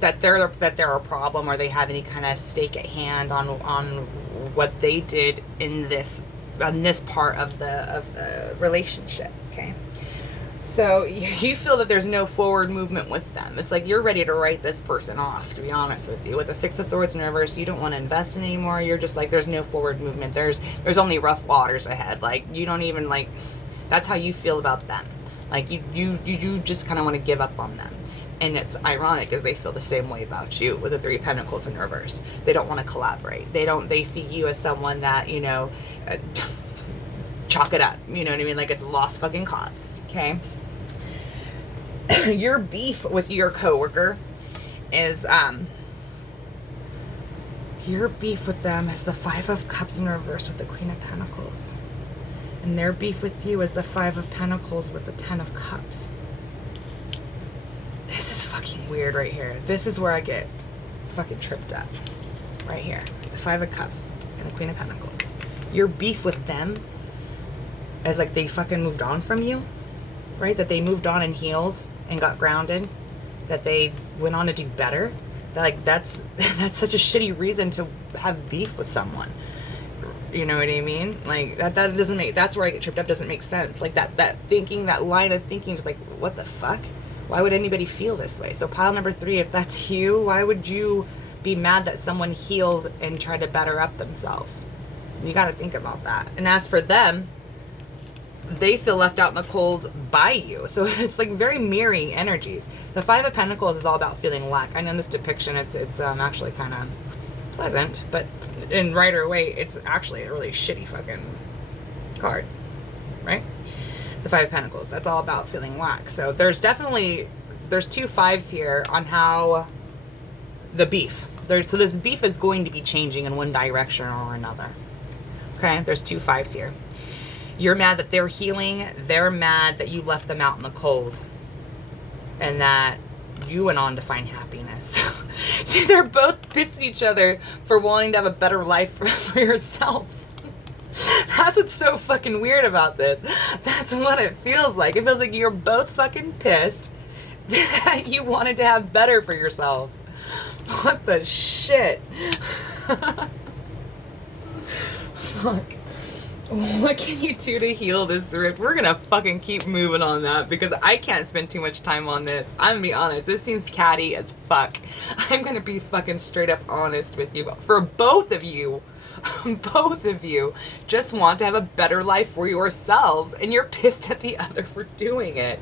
That they're a problem, or they have any kind of stake at hand on what they did in this part of the relationship. Okay, so you feel that there's no forward movement with them. It's like you're ready to write this person off, to be honest with you. With the 6 of Swords in reverse, you don't want to invest in anymore. You're just like, there's no forward movement. There's only rough waters ahead. Like, you don't even, like, that's how you feel about them. Like, you just kind of want to give up on them. And it's ironic as they feel the same way about you with the 3 of Pentacles in reverse. They don't want to collaborate. They see you as someone that, you know, chalk it up. You know what I mean? Like, it's a lost fucking cause. Okay? Your beef with your coworker is, your beef with them is the 5 of Cups in reverse with the Queen of Pentacles. And their beef with you is the 5 of Pentacles with the 10 of Cups. This is fucking weird right here. This is where I get fucking tripped up. Right here. The 5 of Cups and the Queen of Pentacles. Your beef with them is like they fucking moved on from you. Right? That they moved on and healed and got grounded. That they went on to do better. That, like, that's such a shitty reason to have beef with someone. You know what I mean? Like, that doesn't make, that's where I get tripped up. Doesn't make sense. Like, that thinking, that line of thinking is like, what the fuck? Why would anybody feel this way? So pile number 3, if that's you, why would you be mad that someone healed and tried to better up themselves? You got to think about that. And as for them, they feel left out in the cold by you. So it's like very mirroring energies. The 5 of Pentacles is all about feeling lack. I know in this depiction it's actually kind of pleasant, but in Rider Waite, it's actually a really shitty fucking card, right? The 5 of Pentacles, that's all about feeling lack. So there's 2 5s here on how the beef So this beef is going to be changing in one direction or another. Okay, there's 2 5s here. You're mad that they're healing. They're mad that you left them out in the cold. And that you went on to find happiness. So they're both pissed at each other for wanting to have a better life for yourselves. That's what's so fucking weird about this. That's what it feels like. It feels like you're both fucking pissed that you wanted to have better for yourselves. What the shit? Fuck. What can you do to heal this rift? We're gonna fucking keep moving on that because I can't spend too much time on this. I'm gonna be honest, this seems catty as fuck. I'm gonna be fucking straight up honest with you. For both of you just want to have a better life for yourselves and you're pissed at the other for doing it.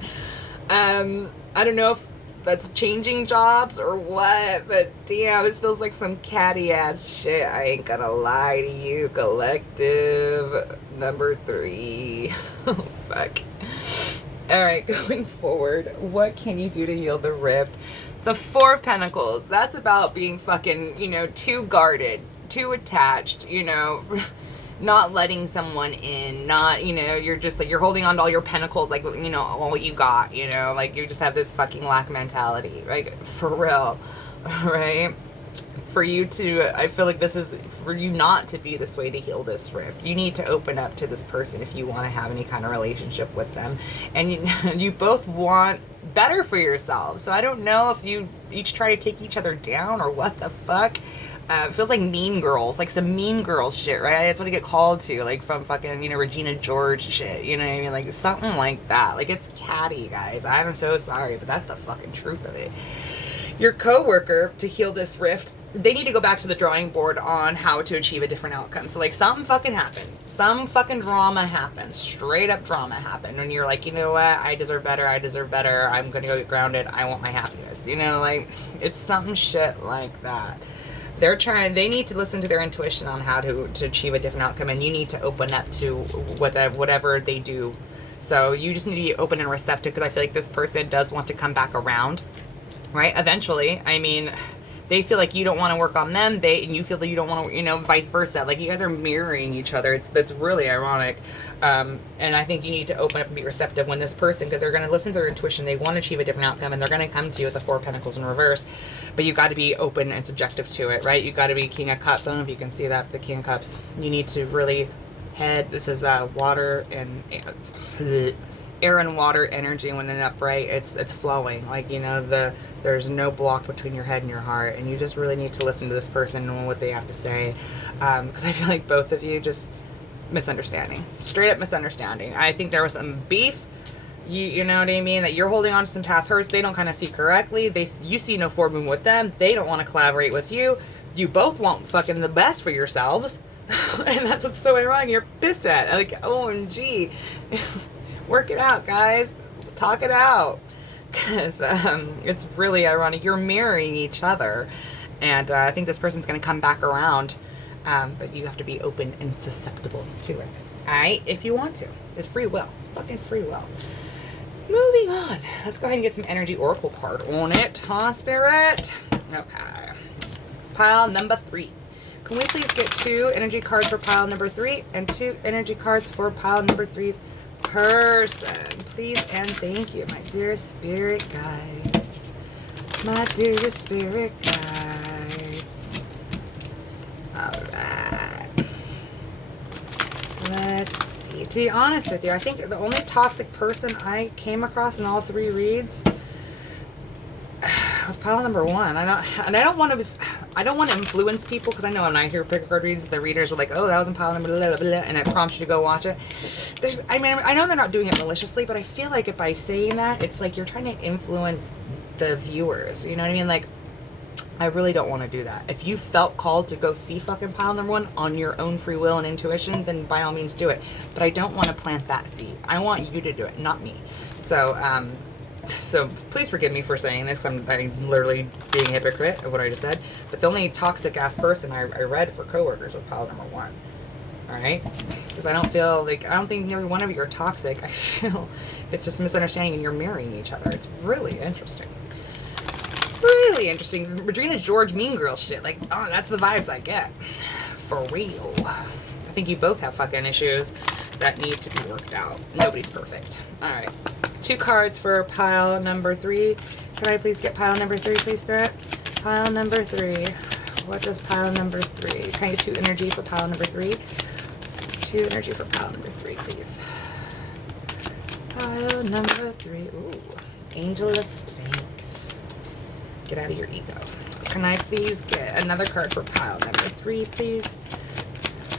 I don't know if that's changing jobs or what, but damn, this feels like some catty ass shit. I ain't gonna lie to you, collective number 3. Oh, fuck. Alright, going forward, what can you do to heal the rift? The 4 of Pentacles, that's about being fucking, you know, too guarded, too attached, you know, not letting someone in, not, you know, you're just like, you're holding on to all your pentacles, like, you know, all you got, you know, like, you just have this fucking lack mentality, like, for real, right? For you to, I feel like this is, for you not to be this way to heal this rift, you need to open up to this person if you want to have any kind of relationship with them, and you both want better for yourselves, so I don't know if you each try to take each other down or what the fuck. It feels like Mean Girls, like some Mean Girls shit, right? That's what I get called to, like from fucking, you know, Regina George shit, you know what I mean? Like something like that. Like it's catty, guys. I'm so sorry, but that's the fucking truth of it. Your coworker, to heal this rift, they need to go back to the drawing board on how to achieve a different outcome. So like something fucking happened. Some fucking drama happened. Straight up drama happened. And you're like, you know what? I deserve better. I deserve better. I'm going to go get grounded. I want my happiness. You know, like it's some shit like that. They need to listen to their intuition on how to achieve a different outcome, and you need to open up to whatever they do. So you just need to be open and receptive, because I feel like this person does want to come back around, right? Eventually. I mean, they feel like you don't want to work on them, and you feel that you don't want to, you know, vice versa. Like you guys are mirroring each other. That's really ironic. And I think you need to open up and be receptive when this person, because they're going to listen to their intuition, they want to achieve a different outcome, and they're going to come to you with the 4 of Pentacles in reverse. But you got to be open and subjective to it, right? You got to be King of Cups. I don't know if you can see that, the King of Cups. You need to really this is water and air and water energy. When in upright, it's flowing. Like, you know, there's no block between your head and your heart, and you just really need to listen to this person and what they have to say, because I feel like both of you just misunderstanding, straight up misunderstanding. I think there was some beef, you know what I mean, that you're holding on to some past hurts. They don't kind of see correctly. You see no forward movement with them. They don't want to collaborate with you. You both want fucking the best for yourselves. And that's what's so ironic. You're pissed at, like, OMG. Work it out, guys. Talk it out, because it's really ironic. You're mirroring each other, and I think this person's going to come back around, but you have to be open and susceptible to it. All right, if you want to. It's free will. Fucking free will. Moving on. Let's go ahead and get some energy oracle card on it, huh, Spirit? Okay. Pile number 3. Can we please get 2 energy cards for pile number 3 and 2 energy cards for pile number 3's person? Please and thank you, my dear spirit guides. My dear spirit guides. Alright. Let's see. To be honest with you, I think the only toxic person I came across in all 3 reads was pile number 1. I don't want to influence people, because I know when I hear pick card reads, the readers are like, oh, that was in pile number blah, blah, blah, and it prompts you to go watch it. I mean, I know they're not doing it maliciously, but I feel like by saying that, it's like you're trying to influence the viewers. You know what I mean? Like, I really don't want to do that. If you felt called to go see fucking pile number 1 on your own free will and intuition, then by all means do it. But I don't want to plant that seed. I want you to do it, not me. So please forgive me for saying this. I'm literally being a hypocrite of what I just said. But the only toxic ass person I read for coworkers was pile number 1. All right? Because I don't think neither one of you are toxic. I feel it's just a misunderstanding, and you're mirroring each other. It's really interesting. Really really interesting. Regina George Mean Girl shit. Like, oh, that's the vibes I get. For real. I think you both have fucking issues that need to be worked out. Nobody's perfect. All right. 2 cards for pile number 3. Can I please get pile number 3, please, Spirit? Pile number 3. What does pile number 3? Can I get 2 energy for pile number 3? 2 energy for pile number 3, please. Pile number 3. Ooh. Angel of Strength. Get out of your ego. Can I please get another card for pile number 3, please?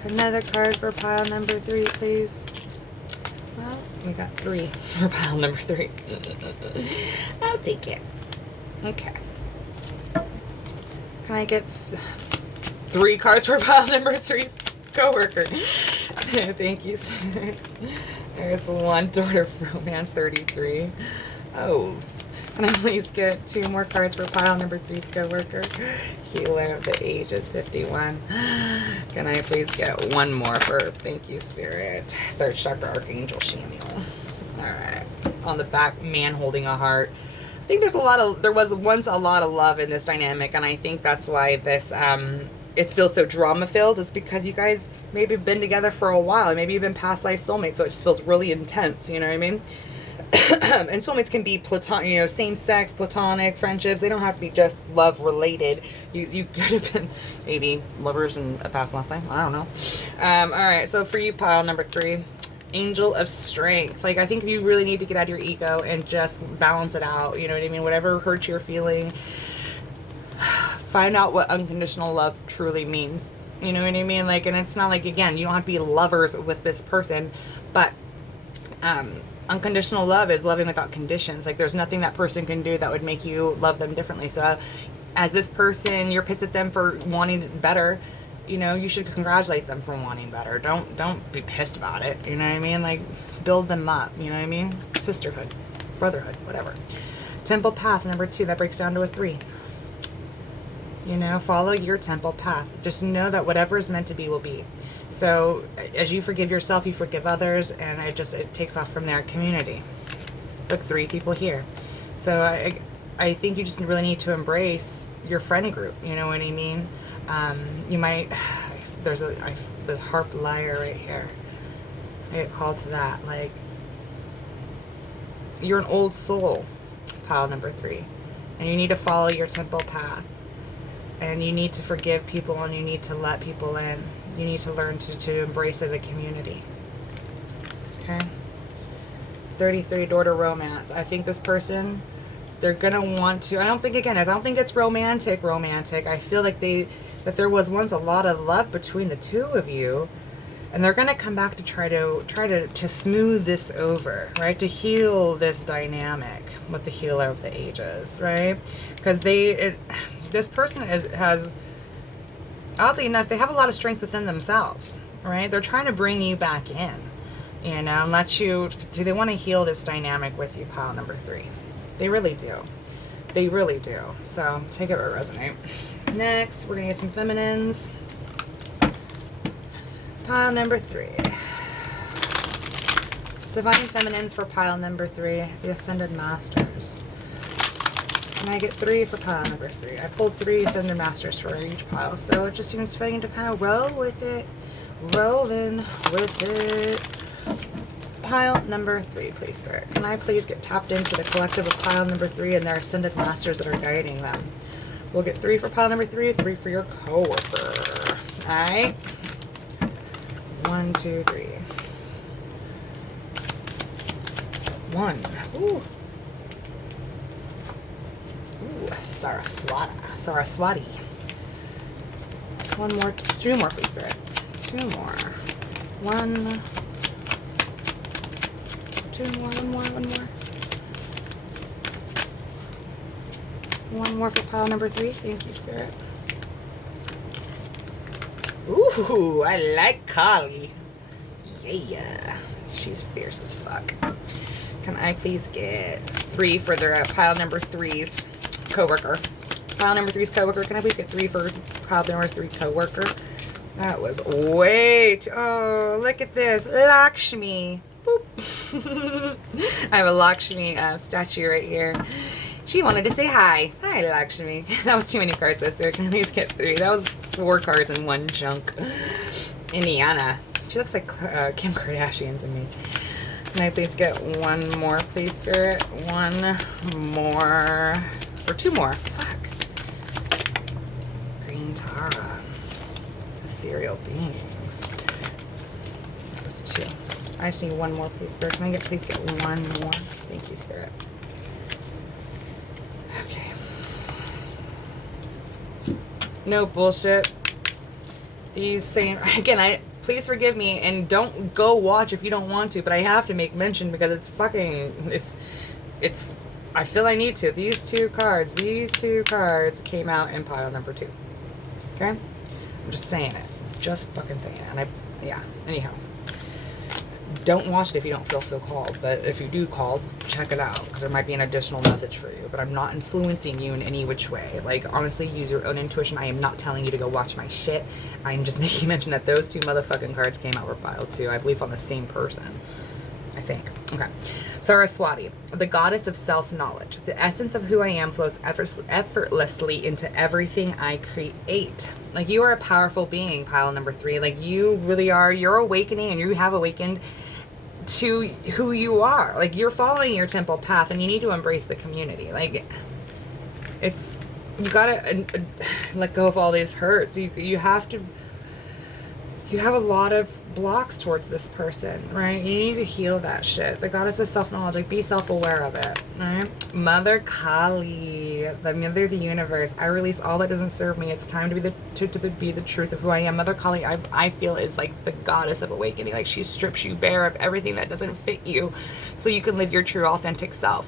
Another card for pile number 3, please. Well, we got 3 for pile number 3. I'll take it. Okay. Can I get 3 cards for pile number 3's coworker? Thank you. There's 1 daughter of romance 33. Oh. Can I please get 2 more cards for pile number 3's coworker? Healer of the ages 51. Can I please get 1 more for, thank you, Spirit. 3rd chakra archangel Shamiel. Alright. On the back, man holding a heart. I think there was once a lot of love in this dynamic, and I think that's why this it feels so drama filled, is because you guys maybe have been together for a while. Maybe you've been past life soulmates, so it just feels really intense, you know what I mean? And soulmates can be platonic, you know, same sex, platonic friendships. They don't have to be just love related. You could have been maybe lovers in a past lifetime. I don't know. All right, so for you, pile number 3, Angel of Strength. Like, I think you really need to get out of your ego and just balance it out. You know what I mean? Whatever hurts you're feeling, find out what unconditional love truly means. You know what I mean? Like, and it's not like, again, you don't have to be lovers with this person, but unconditional love is loving without conditions. Like, there's nothing that person can do that would make you love them differently. So as this person, you're pissed at them for wanting better, you know, you should congratulate them for wanting better. Don't be pissed about it. You know what I mean? Like, build them up. You know what I mean? Sisterhood, brotherhood, whatever. Temple path number 2, that breaks down to a 3. You know, follow your temple path. Just know that whatever is meant to be will be. So as you forgive yourself, you forgive others, and it takes off from there. Community. Look, 3 people here. So I think you just really need to embrace your friend group. You know what I mean? You might, there's the harp lyre right here. I get called to that. Like, you're an old soul, pile number 3, and you need to follow your temple path. And you need to forgive people, and you need to let people in. You need to learn to embrace the community. Okay? 33, daughter romance. I think this person, they're going to want to, I don't think it's romantic. I feel like that there was once a lot of love between the 2 of you, and they're going to come back to try to smooth this over, right? To heal this dynamic with the healer of the ages, right? Because this person has, oddly enough, they have a lot of strength within themselves, right? They're trying to bring you back in, you know, and they want to heal this dynamic with you, pile number 3. They really do. They really do. So take it or resonate. Next, we're going to get some feminines. Pile number 3. Divine feminines for pile number 3. The Ascended Masters. And I get 3 for pile number 3. I pulled 3 Ascended Masters for each pile, so it just seems fitting to kind of roll with it. Rolling with it. Pile number 3, please, Spirit. Can I please get tapped into the collective of pile number 3 and their Ascended Masters that are guiding them? We'll get 3 for pile number 3, 3 for your coworker. Alright? 1, 2, 3. 1. Ooh. Saraswati. 1 more, 2 more, please, Spirit. 2 more. 1. 2 more, 1 more. 1 more for pile number 3. Thank you, Spirit. Ooh, I like Kali. Yeah. She's fierce as fuck. Can I please get 3 for their pile number 3's coworker? Pile number 3's coworker. Can I please get 3 for pile number 3 coworker? That was way too... Oh, look at this. Lakshmi. Boop. I have a Lakshmi statue right here. She wanted to say hi. Hi, Lakshmi. That was too many cards this year. Can at least get 3. That was 4 cards in one chunk. Indiana. She looks like Kim Kardashian to me. Can I please get 1 more, please, Spirit? 1 more. Or 2 more. Fuck. Green Tara. Ethereal beings. That was 2. I just need 1 more, please, Spirit. Can I please get 1 more? Thank you, Spirit. Okay. No bullshit. These saying again, please forgive me and don't go watch if you don't want to, but I have to make mention because it's fucking it's I feel I need to. These two cards came out in pile number 2. Okay? I'm just saying it. Just fucking saying it. And yeah, anyhow. Don't watch it if you don't feel so called, but if you do call, check it out because there might be an additional message for you. But I'm not influencing you in any which way. Like, honestly, use your own intuition. I am not telling you to go watch my shit. I'm just making mention that those 2 motherfucking cards came out for pile 2. I believe on the same person. I think. Okay. Saraswati, the goddess of self-knowledge. The essence of who I am flows effortlessly into everything I create. Like, you are a powerful being, pile number 3. Like, you really are. You're awakening and you have awakened to who you are. Like, you're following your temple path and you need to embrace the community. Like, it's, you gotta let go of all these hurts. You have to, you have a lot of blocks towards this person, right? You need to heal that shit. The goddess of self-knowledge, like, be self-aware of it, right? Mother Kali, the mother of the universe. I release all that doesn't serve me. It's time to be the truth of who I am. Mother Kali, I feel, is like the goddess of awakening. Like, she strips you bare of everything that doesn't fit you so you can live your true authentic self.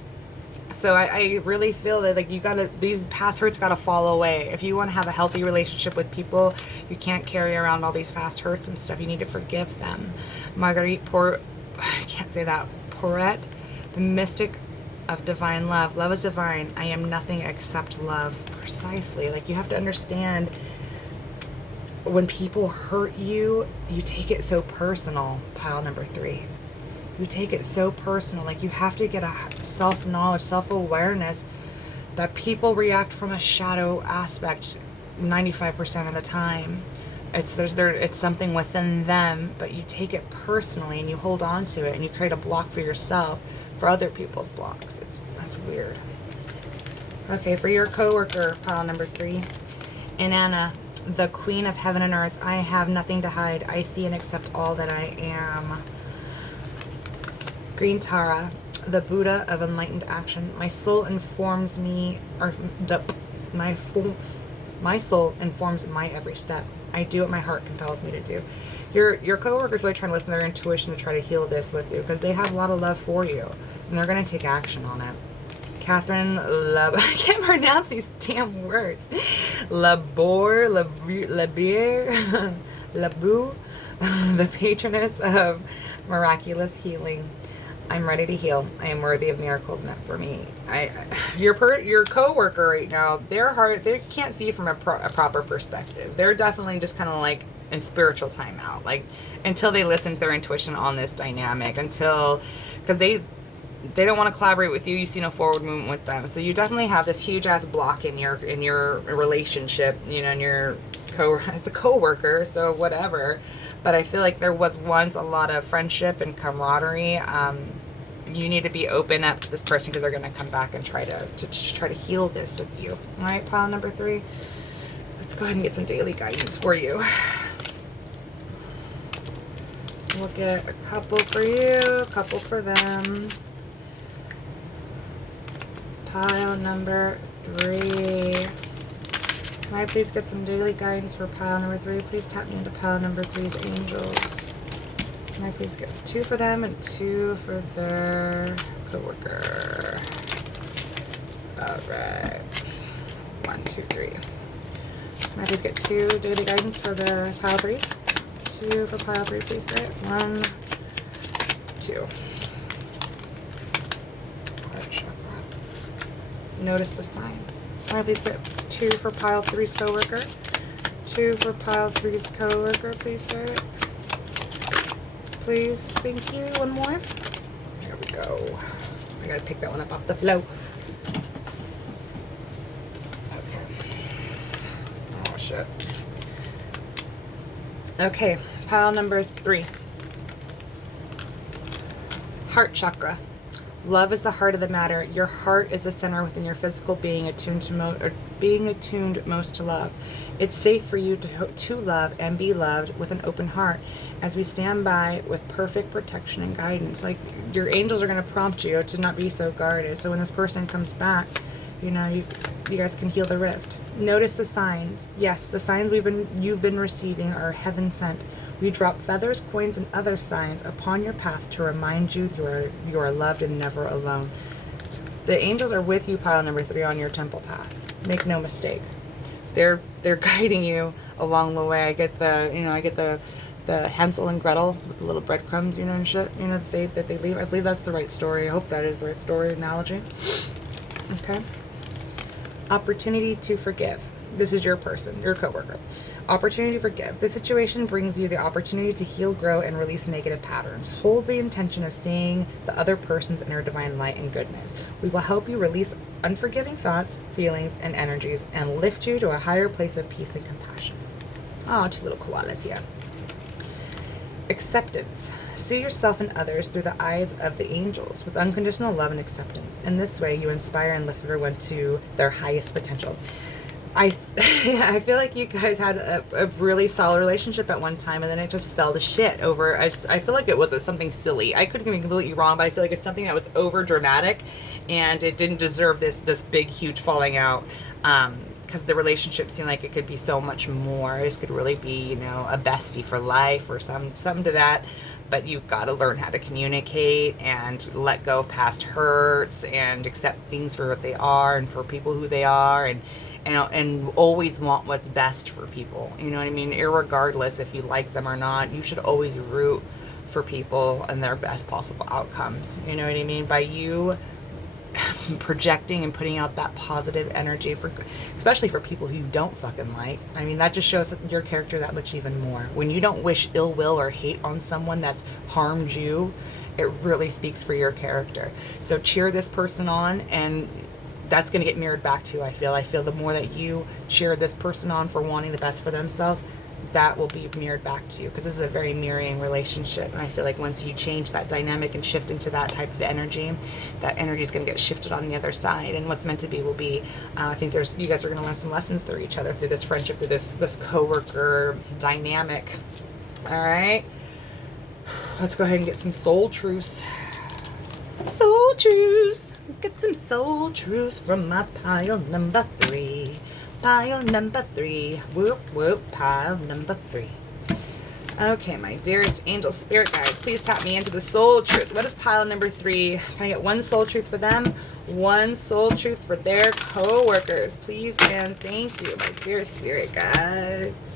So I really feel that, like, you gotta, these past hurts gotta fall away. If you want to have a healthy relationship with people, you can't carry around all these past hurts and stuff. You need to forgive them. Marguerite I can't say that. Porret, the mystic of divine love. Love is divine. I am nothing except love. Precisely. Like, you have to understand, when people hurt you, you take it so personal. Pile number 3. You take it so personal. Like, you have to get a self-knowledge, self-awareness that people react from a shadow aspect 95% of the time. It's something within them, but you take it personally and you hold on to it and you create a block for yourself for other people's blocks. That's weird. Okay, for your coworker, pile number 3. Inanna, the queen of heaven and earth. I have nothing to hide. I see and accept all that I am. Green Tara, the Buddha of enlightened action. My soul informs me, or my soul informs my every step. I do what my heart compels me to do. Your coworker's really trying to listen to their intuition to try to heal this with you because they have a lot of love for you and they're going to take action on it. Catherine I can't pronounce these damn words. Labor, Labir, Labu, the patroness of miraculous healing. I'm ready to heal. I am worthy of miracles meant for me. Your coworker right now, their heart, they can't see from a proper perspective. They're definitely just kind of like in spiritual timeout, like until they listen to their intuition on this dynamic, because they don't want to collaborate with you. You see no forward movement with them, so you definitely have this huge ass block in your relationship. You know, and it's a coworker, so whatever. But I feel like there was once a lot of friendship and camaraderie. You need to be open up to this person because they're going to come back and try to heal this with you. All right, pile number 3. Let's go ahead and get some daily guidance for you. We'll get a couple for you, a couple for them. Pile number 3. Can I please get some daily guidance for pile number 3? Please tap me into pile number 3's angels. Can I please get 2 for them and 2 for their coworker? Alright. 1, 2, 3. Can I please get 2 daily guidance for the pile 3? 2 for pile 3, please, Spirit. 1, 2. Heart chakra. Notice the signs. Can I please get 2 for pile 3's coworker? 2 for pile 3's coworker, please, Spirit. Please, thank you. 1 more. There we go. I gotta pick that one up off the flow. shit. Okay, pile number 3. Heart chakra. Love is the heart of the matter. Your heart is the center within your physical being, attuned most to love. It's safe for you to love and be loved with an open heart as we stand by with perfect protection and guidance. Like, your angels are going to prompt you to not be so guarded. So when this person comes back, you know, you guys can heal the rift. Notice the signs. Yes, the signs you've been receiving are heaven sent. We drop feathers, coins, and other signs upon your path to remind you you are loved and never alone. The angels are with you, pile number 3, on your temple path. Make no mistake. They're guiding you along the way. I get the Hansel and Gretel with the little breadcrumbs, you know, and shit, you know, that they leave. I believe that's the right story. I hope that is the right story analogy. Okay. Opportunity to forgive. This is your person, your coworker. Opportunity to forgive. This situation brings you the opportunity to heal, grow, and release negative patterns. Hold the intention of seeing the other person's inner divine light and goodness. We will help you release unforgiving thoughts, feelings, and energies and lift you to a higher place of peace and compassion. Oh, 2 little koalas here. Acceptance. See yourself and others through the eyes of the angels with unconditional love and acceptance. In this way, you inspire and lift everyone to their highest potential. I feel like you guys had a really solid relationship at one time, and then it just fell to shit over. I feel like it was something silly. I could be completely wrong, but I feel like it's something that was over dramatic, and it didn't deserve this big, huge falling out. Because the relationship seemed like it could be so much more. This could really be, you know, a bestie for life or something to that. But you've got to learn how to communicate and let go of past hurts and accept things for what they are and for people who they are, and always want what's best for people. You know what I mean? Irregardless if you like them or not, you should always root for people and their best possible outcomes. You know what I mean? By you projecting and putting out that positive energy, especially for people who you don't fucking like. I mean, that just shows your character that much even more. When you don't wish ill will or hate on someone that's harmed you, it really speaks for your character. So cheer this person on, and that's going to get mirrored back to you. I feel the more that you cheer this person on for wanting the best for themselves, that will be mirrored back to you, because this is a very mirroring relationship. And I feel like once you change that dynamic and shift into that type of energy, that energy is going to get shifted on the other side, and what's meant to be will be. I think you guys are going to learn some lessons through each other, through this friendship, through this coworker dynamic. All right, let's go ahead and get some soul truths. Soul truths. Get some soul truths from my pile number 3. Pile number 3. Whoop, whoop, pile number 3. Okay, my dearest angel spirit guides, please tap me into the soul truth. What is pile number 3? Can I get one soul truth for them? One soul truth for their co-workers. Please and thank you, my dearest spirit guides.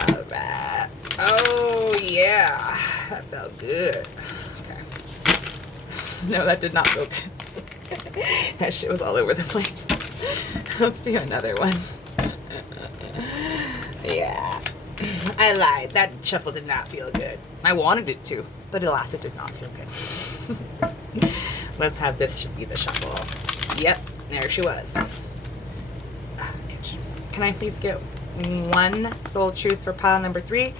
All right. Oh, yeah. That felt good. Okay. No, that did not feel good. That shit was all over the place. Let's do another one. Yeah. I lied. That shuffle did not feel good. I wanted it to, but alas, it did not feel good. Let's have this be the shuffle. Yep, there she was. Can I please get one soul truth for pile number 3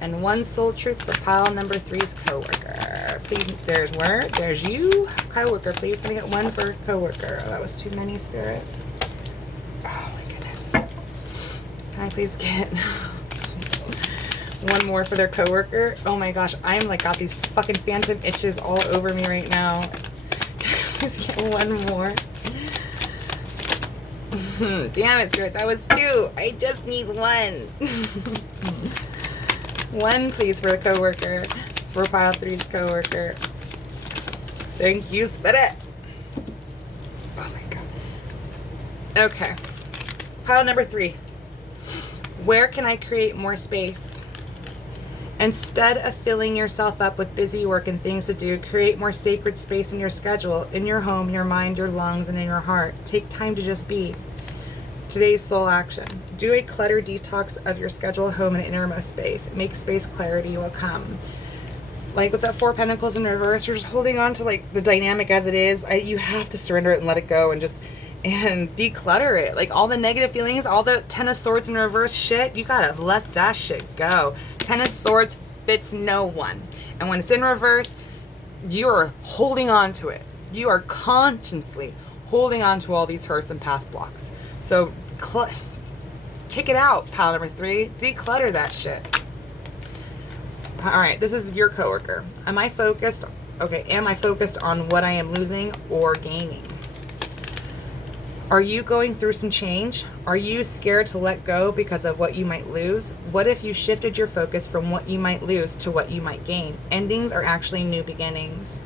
and one soul truth for pile number 3's coworker? Please, there's you, coworker. Please, can I get one for coworker? Oh, that was too many, spirit. Oh my goodness. Can I please get one more for their coworker? Oh my gosh, I'm like got these fucking phantom itches all over me right now. Can I please get one more? Damn it, spirit, that was 2. I just need one. One, please, for the coworker, for pile 3's coworker. Thank you, spirit. Oh my god. Okay. Pile number 3. Where can I create more space? Instead of filling yourself up with busy work and things to do, create more sacred space in your schedule, in your home, your mind, your lungs, and in your heart. Take time to just be. Today's soul action. Do a clutter detox of your schedule, home, and innermost space. Make space, clarity will come. Like with that 4 Pentacles in reverse, you're just holding on to like the dynamic as it is. You have to surrender it and let it go and just and declutter it. Like all the negative feelings, all the Ten of Swords in reverse shit, you gotta let that shit go. Ten of Swords fits no one. And when it's in reverse, you're holding on to it. You are consciously holding on to all these hurts and past blocks. So kick it out, pile number 3. Declutter that shit. All right, this is your coworker. Am I focused? Okay, am I focused on what I am losing or gaining? Are you going through some change? Are you scared to let go because of what you might lose? What if you shifted your focus from what you might lose to what you might gain? Endings are actually new beginnings.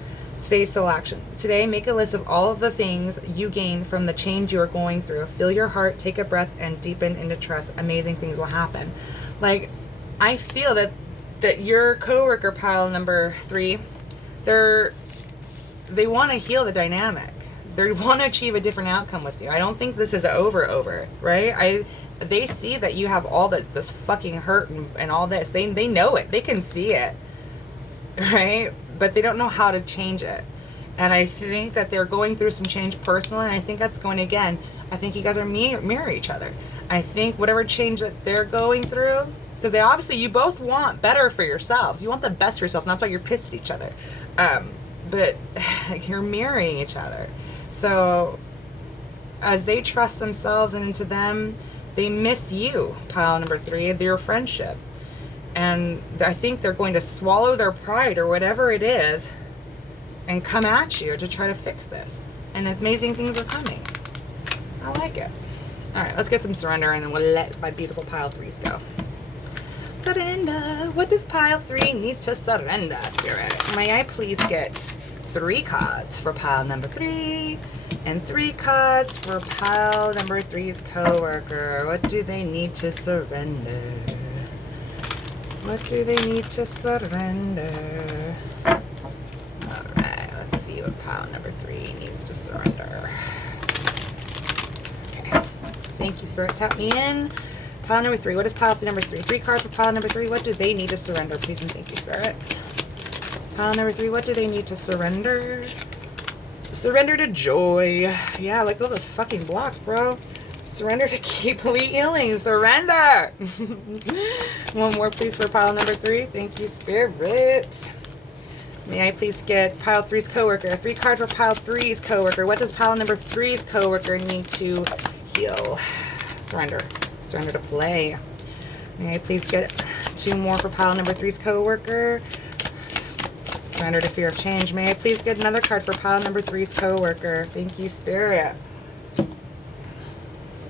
Today's soul action. Today, make a list of all of the things you gain from the change you are going through. Feel your heart, take a breath, and deepen into trust. Amazing things will happen. Like, I feel that your coworker, pile number 3, they want to heal the dynamic. They want to achieve a different outcome with you. I don't think this is over, right? They see that you have all this fucking hurt and all this. They know it. They can see it, right? But they don't know how to change it. And I think that they're going through some change personally, and I think that's going, again, I think you guys are mirror each other. I think whatever change that they're going through, because they obviously, you both want better for yourselves. You want the best for yourselves, and that's why you're pissed at each other. But you're mirroring each other. So as they trust themselves and into them, they miss you, pile number 3, their friendship. And I think they're going to swallow their pride or whatever it is and come at you to try to fix this. And amazing things are coming. I like it. All right, let's get some surrender, and then we'll let my beautiful pile 3s go. Surrender. What does pile 3 need to surrender, Spirit? May I please get 3 cards for pile number 3 and 3 cards for pile number 3's coworker? What do they need to surrender? What do they need to surrender? Alright, let's see what pile number 3 needs to surrender. Okay. Thank you, Spirit. Tap me in. Pile number 3. What is pile number 3? 3 cards for pile number 3. What do they need to surrender? Please and thank you, Spirit. Pile number 3. What do they need to surrender? Surrender to joy. Yeah, like all those fucking blocks, bro. Surrender to complete healing. Surrender. One more, please, for pile number 3. Thank you, Spirit. May I please get pile 3's coworker? 3 cards for pile 3's coworker. What does pile number 3's coworker need to heal? Surrender. Surrender to play. May I please get 2 more for pile number 3's coworker? Surrender to fear of change. May I please get another card for pile number 3's coworker? Thank you, Spirit.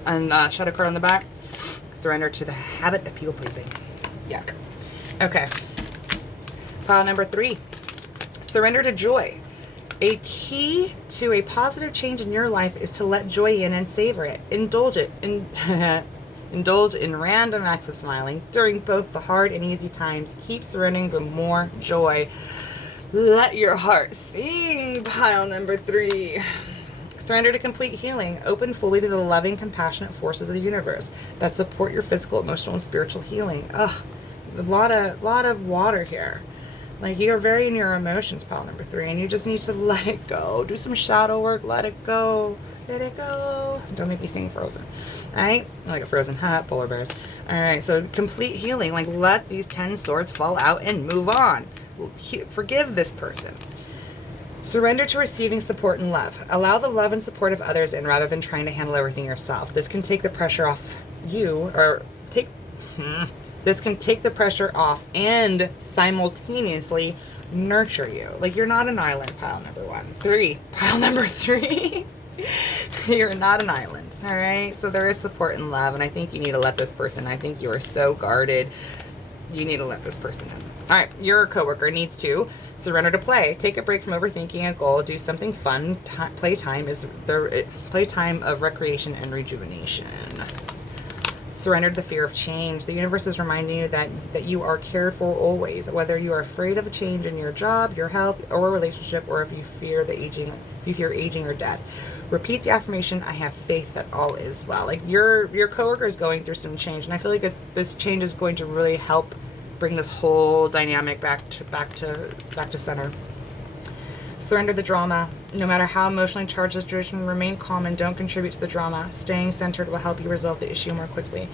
And shadow card on the back. Surrender to the habit of people pleasing. Yuck. Okay. Pile number 3. Surrender to joy. A key to a positive change in your life is to let joy in and savor it. Indulge it. Indulge in random acts of smiling during both the hard and easy times. Keep surrendering to more joy. Let your heart sing, pile number 3. Surrender to complete healing. Open fully to the loving, compassionate forces of the universe that support your physical, emotional, and spiritual healing. Ugh, a lot of water here. Like, you're very in your emotions, pile number 3, and you just need to let it go. Do some shadow work. Let it go. Let it go. Don't make me sing Frozen. All right? Like a Frozen. Ha, polar bears. All right, so complete healing. Like, let these 10 swords fall out and move on. Forgive this person. Surrender to receiving support and love. Allow the love and support of others in rather than trying to handle everything yourself. This can take the pressure off you, this can take the pressure off and simultaneously nurture you. Like, you're not an island, pile number 3. Pile number 3. You're not an island, all right? So there is support and love, and I think you need to let this person, I think you are so guarded, you need to let this person in. All right, your coworker needs to surrender to play. Take a break from overthinking a goal. Do something fun. Playtime is the playtime of recreation and rejuvenation. Surrender to the fear of change. The universe is reminding you that you are cared for always, whether you are afraid of a change in your job, your health, or relationship, or if you fear aging or death. Repeat the affirmation, I have faith that all is well. Like, your coworker is going through some change, and I feel like this change is going to really help bring this whole dynamic back to center. Surrender the drama. No matter how emotionally charged the situation, remain calm and don't contribute to the drama. Staying centered will help you resolve the issue more quickly.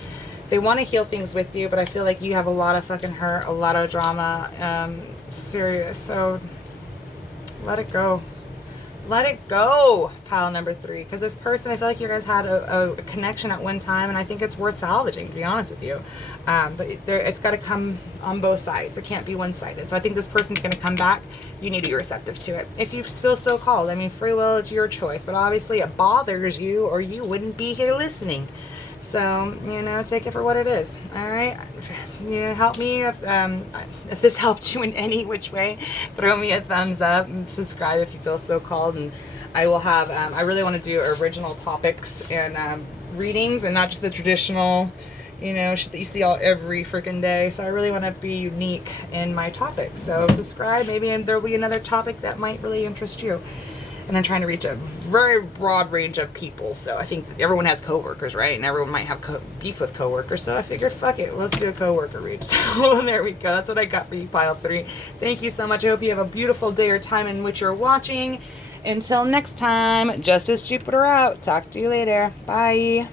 They want to heal things with you, but I feel like you have a lot of fucking hurt, a lot of drama. Serious. So let it go. Let it go, pile number 3. Because this person, I feel like you guys had a connection at one time, and I think it's worth salvaging, to be honest with you. But it's got to come on both sides. It can't be one-sided. So I think this person's going to come back. You need to be receptive to it. If you feel so called, I mean, free will, it's your choice. But obviously it bothers you, or you wouldn't be here listening. So, you know, take it for what it is. All right. You know, help me if this helped you in any which way. Throw me a thumbs up and subscribe if you feel so called. And I will have, I really want to do original topics and readings, and not just the traditional, you know, shit that you see every freaking day. So I really want to be unique in my topics. So subscribe. Maybe there'll be another topic that might really interest you. And I'm trying to reach a very broad range of people. So I think everyone has coworkers, right? And everyone might have beef with coworkers. So I figured, fuck it, let's do a coworker reach. So there we go. That's what I got for you, pile 3. Thank you so much. I hope you have a beautiful day or time in which you're watching. Until next time, Justice Jupiter out. Talk to you later. Bye.